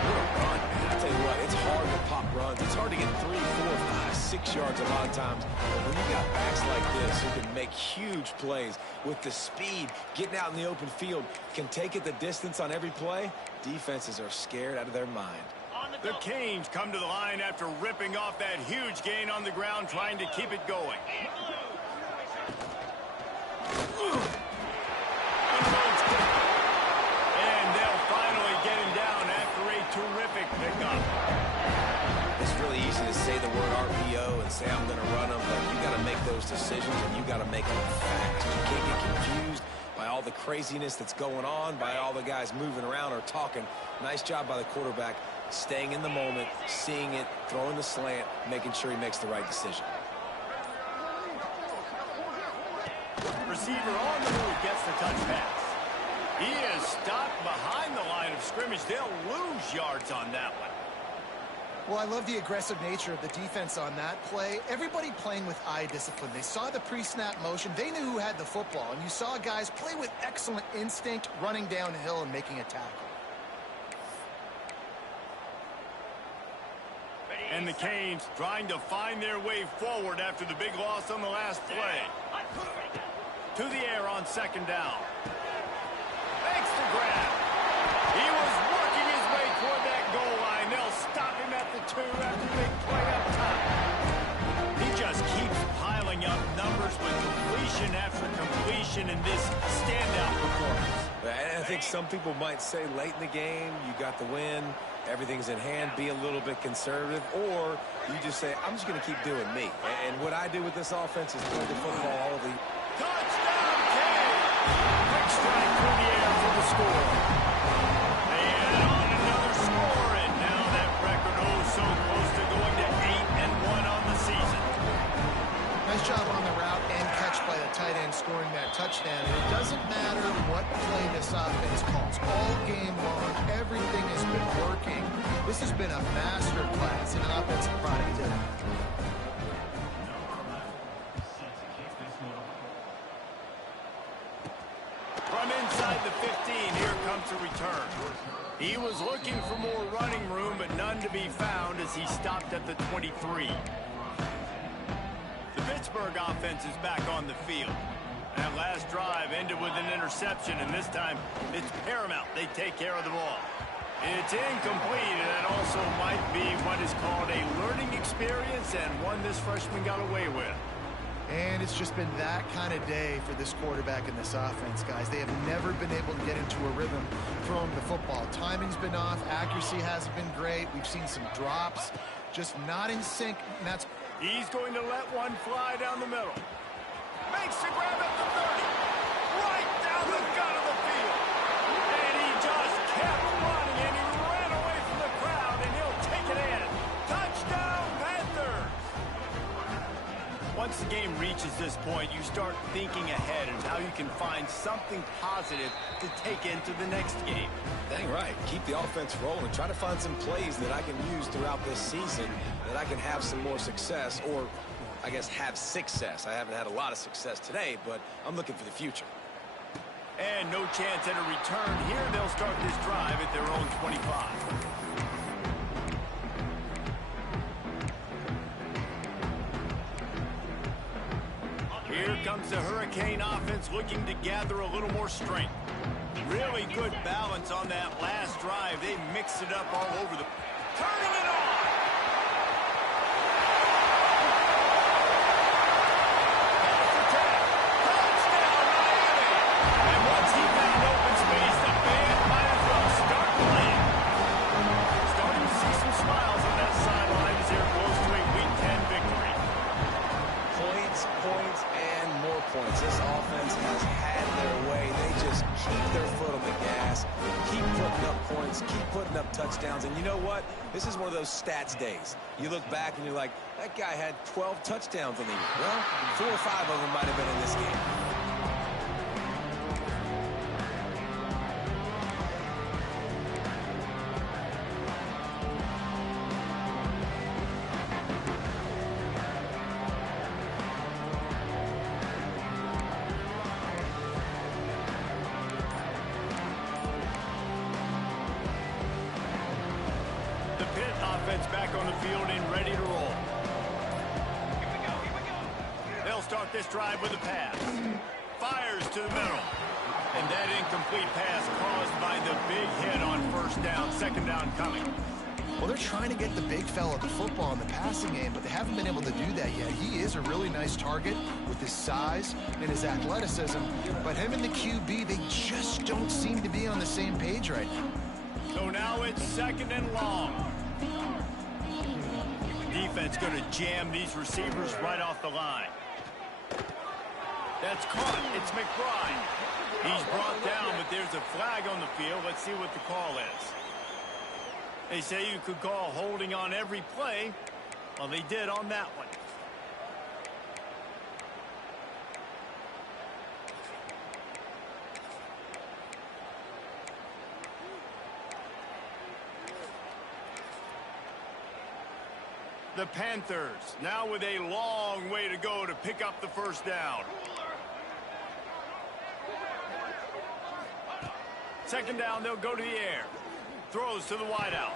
What a run, man. I tell you what, it's hard to pop runs. It's hard to get 3, 4, 5, 6 yards a lot of times. But when you got backs like this who can make huge plays with the speed, getting out in the open field, can take it the distance on every play, defenses are scared out of their mind. On The Canes come to the line after ripping off that huge gain on the ground, trying to keep it going. And they'll finally get him down after a terrific pickup. It's really easy to say the word RPO and say I'm going to run them, but you got to make those decisions and you got to make them fast. You can't get confused by all the craziness that's going on, by all the guys moving around or talking. Nice job by the quarterback, staying in the moment, seeing it, throwing the slant, making sure he makes the right decision. Receiver on the move gets the touch pass. He is stopped behind the line of scrimmage. They'll lose yards on that one. Well, I love the aggressive nature of the defense on that play. Everybody playing with eye discipline. They saw the pre-snap motion. They knew who had the football. And you saw guys play with excellent instinct, running downhill and making a tackle. And the Canes trying to find their way forward after the big loss on the last play. To the air on second down. Makes the grab. He was working his way toward that goal line. They'll stop him at the 2 after the big play up top. He just keeps piling up numbers with completion after completion in this standout performance. And I think some people might say late in the game, you got the win, everything's in hand, be a little bit conservative, or you just say, I'm just going to keep doing me. And what I do with this offense is throw the football all over the... Touchdown, Canes! Quick strike through the air for the score. They add on another score, and now that record so close to going to 8-1 on the season. Nice job on the route and catch by the tight end scoring that touchdown. And it doesn't matter what play this offense calls. All game long, everything has been working. This has been a master class in offensive productivity. From inside the 15, here comes a return. He was looking for more running room, but none to be found as he stopped at the 23. The Pittsburgh offense is back on the field. That last drive ended with an interception, and this time it's paramount they take care of the ball. It's incomplete, and that also might be what is called a learning experience, and one this freshman got away with. And it's just been that kind of day for this quarterback and this offense, guys. They have never been able to get into a rhythm throwing the football. Timing's been off. Accuracy hasn't been great. We've seen some drops, just not in sync. And that's... He's going to let one fly down the middle. Makes the grab at the 30. Right down the gut of the field. And he just kept running, and he ran away from the crowd, and he'll take it in. Touchdown, Panthers! Once the game reaches this point, you start thinking ahead and how you can find something positive to take into the next game. Dang right. Keep the offense rolling. Try to find some plays that I can use throughout this season that I can have some more success, or I guess have success. I haven't had a lot of success today, but I'm looking for the future. And no chance at a return here. They'll start this drive at their own 25. Here comes the Hurricane offense looking to gather a little more strength. Really good balance on that last drive. They mixed it up all over the... Turning it on! Touchdown, Miami! And once he found open space, the band might as well start playing. Starting to see some smiles on that sideline as they're close to a Week 10 victory. Points, and more points. This offense has had their way. They just keep their foot on the gas, keep putting up points, keep putting up touchdowns. And you know what? This is one of those stats days. You look back and you're like, that guy had 12 touchdowns on the year. Well, 4 or 5 of them might have been in this game. Back on the field and ready to roll. Here we go. They'll start this drive with a pass. Fires to the middle. And that incomplete pass caused by the big hit on first down, second down coming. Well, they're trying to get the big fella the football in the passing game, but they haven't been able to do that yet. He is a really nice target with his size and his athleticism, but him and the QB, they just don't seem to be on the same page right now. So now it's 2nd and long. Defense going to jam these receivers right off the line. That's caught. It's McBride. He's brought down, but there's a flag on the field. Let's see what the call is. They say you could call holding on every play. Well, they did on that one. The Panthers now with a long way to go to pick up the first down. 2nd down, they'll go to the air. Throws to the wideout.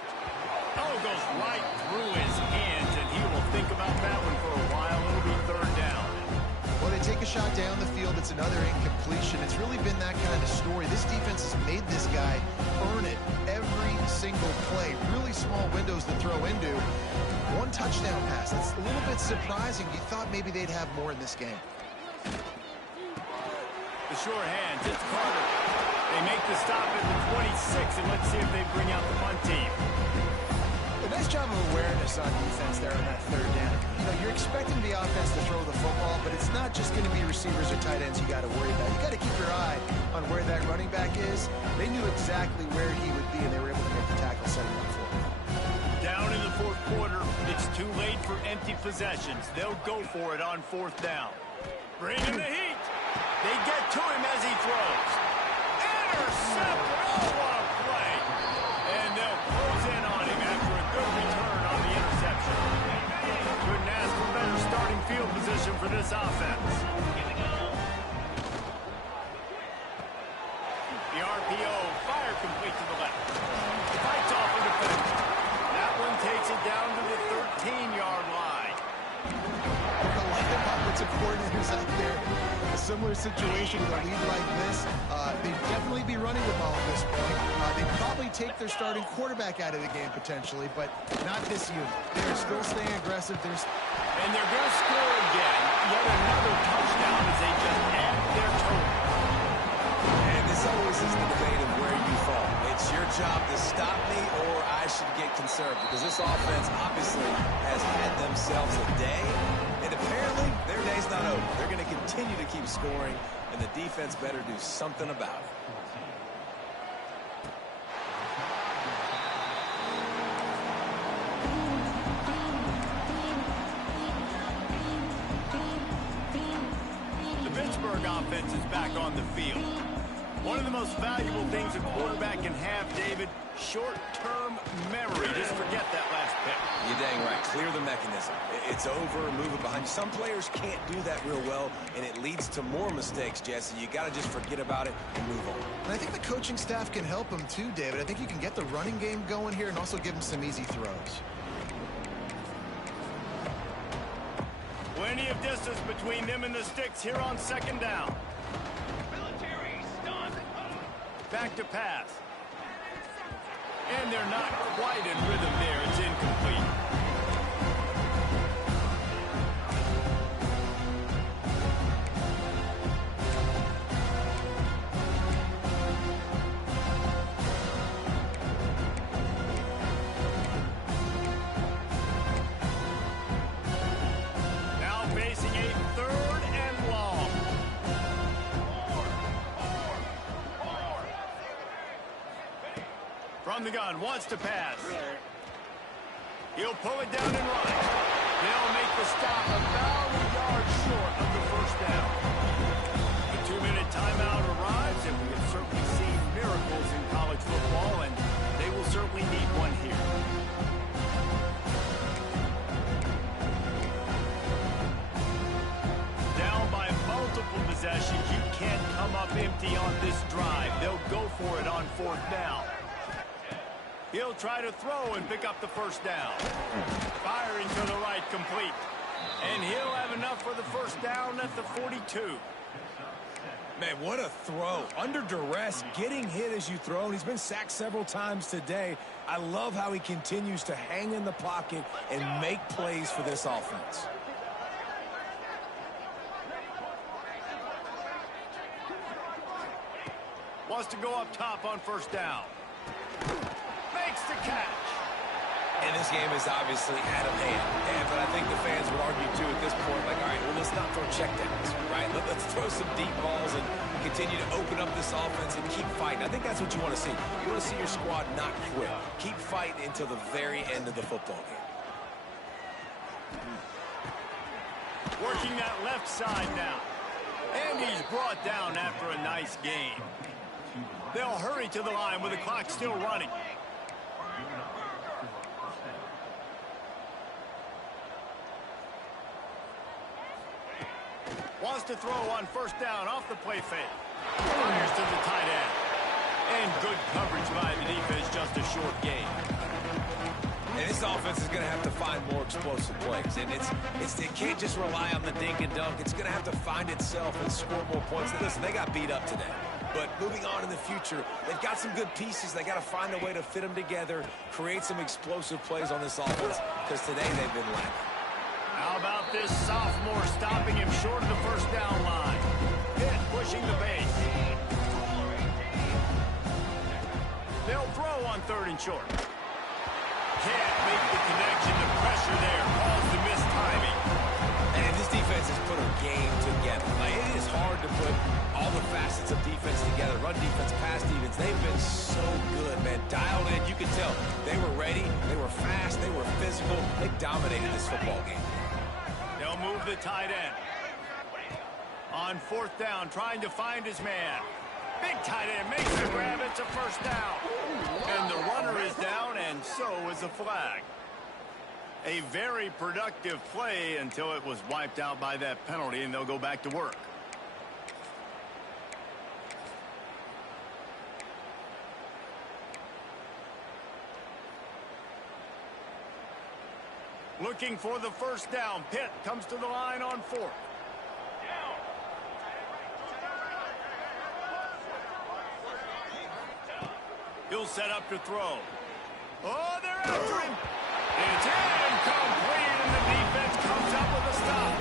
Oh, goes right through his hands, and he will think about that one for a while. It'll be 3rd down. Well, they take a shot down the field. It's another incompletion. It's really been that kind of story. This defense has made this guy earn it every single play. Really small windows to throw into. 1 touchdown pass. That's a little bit surprising. You thought maybe they'd have more in this game. The sure hands. It's Carter. They make the stop at the 26, and let's see if they bring out the punt team. A nice job of awareness on defense there on that 3rd down. You know, you're expecting the offense to throw the football, but it's not just going to be receivers or tight ends you got to worry about. You got to keep your eye on where that running back is. They knew exactly where he would be, and they were able to make the tackle setting up for him. Down in the 4th quarter, it's too late for empty possessions. They'll go for it on 4th down. Bringing the heat. They get to him as he throws. Intercepted. Oh, what a play. And they'll close in on him after a good return on the interception. Couldn't ask for better starting field position for this offense. The RPO, fire complete to the left. Fights off the defender. That one takes it down to the 13-yard line. A lot of offensive coordinators out there. A similar situation with a lead like this. They'd definitely be running the ball at this point. They'd probably take their starting quarterback out of the game potentially, but not this unit. They're still staying aggressive. And they're going to score again. Yet another touchdown as they just add their total. And this always is the debate of where you fall. It's your job to stop me, or I should get conserved, because this offense obviously has had themselves a day, and apparently their day's not over. They're going to continue to keep scoring, and the defense better do something about it. The Pittsburgh offense is back on the field. One of the most valuable things a quarterback can have, David, short-term memory. Just forget that last pick. You're dang right. Clear the mechanism. It's over, move it behind. Some players can't do that real well, and it leads to more mistakes, Jesse. You got to just forget about it and move on. And I think the coaching staff can help him too, David. I think you can get the running game going here and also give him some easy throws. Plenty of distance between them and the sticks here on 2nd down. Back to pass. And they're not quite in rhythm there. It's incomplete. Now facing a 3rd and long. From the gun, wants to pass. He'll pull it down and run. They'll make the stop about a yard short of the first down. The 2-minute timeout arrives, and we have certainly seen miracles in college football, and they will certainly need one here. Down by multiple possessions, you can't come up empty on this drive. They'll go for it on 4th down. He'll try to throw and pick up the first down. Firing to the right, complete. And he'll have enough for the first down at the 42. Man, what a throw. Under duress, getting hit as you throw, and he's been sacked several times today. I love how he continues to hang in the pocket and make plays for this offense. Wants to go up top on first down. Makes the catch. And this game is obviously out of hand. But I think the fans would argue, too, at this point, like, all right, well, let's not throw checkdowns, right? Let's throw some deep balls and continue to open up this offense and keep fighting. I think that's what you want to see. You want to see your squad not quit. Keep fighting until the very end of the football game. Working that left side now. And he's brought down after a nice game. They'll hurry to the line with the clock still running. Wants to throw on first down off the play fake. Fires to the tight end. And good coverage by the defense, just a short gain. And this offense is going to have to find more explosive plays. And it can't just rely on the dink and dunk. It's going to have to find itself and score more points. Listen, they got beat up today. But moving on in the future, they've got some good pieces. They got to find a way to fit them together, create some explosive plays on this offense, because today they've been lacking. How about this sophomore stopping him short of the first down line? Pitt pushing the base. They'll throw on third and short. Can't make the connection. The pressure there caused the missed timing. And this defense has put a game together. Like, it is hard to put all the facets of defense together. Run defense, pass defense. They've been so good, man. Dialed in. You can tell they were ready. They were fast. They were physical. They dominated this football game. They'll move the tight end. On fourth down, trying to find his man. Big tight end makes the grab. It's a first down. And the runner is down, and so is the flag. A very productive play until it was wiped out by that penalty, and they'll go back to work. Looking for the first down. Pitt comes to the line on fourth. He'll set up to throw. Oh, they're after him. It's incomplete, and the defense comes up with a stop.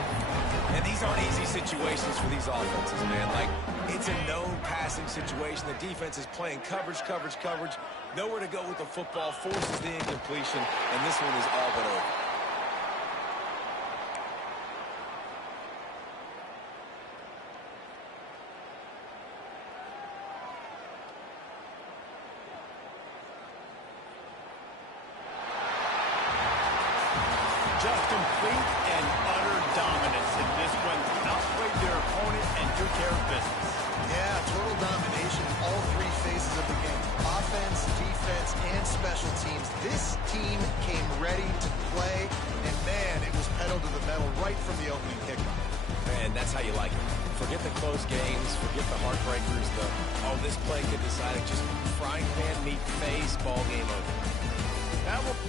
And these aren't easy situations for these offenses, man. Like, it's a known passing situation. The defense is playing coverage, coverage, coverage. Nowhere to go with the football, forces the incompletion, and this one is all but over. Just complete and utter dominance in this one. Outplayed their opponent and took care of business. Yeah, total domination in all three phases of the game. Offense, defense, and special teams. This team came ready to play, and man, it was pedal to the metal right from the opening kickoff. Man, that's how you like it. Forget the close games, forget the heartbreakers, this play could decide it. Just frying pan meat face, ball game over. That will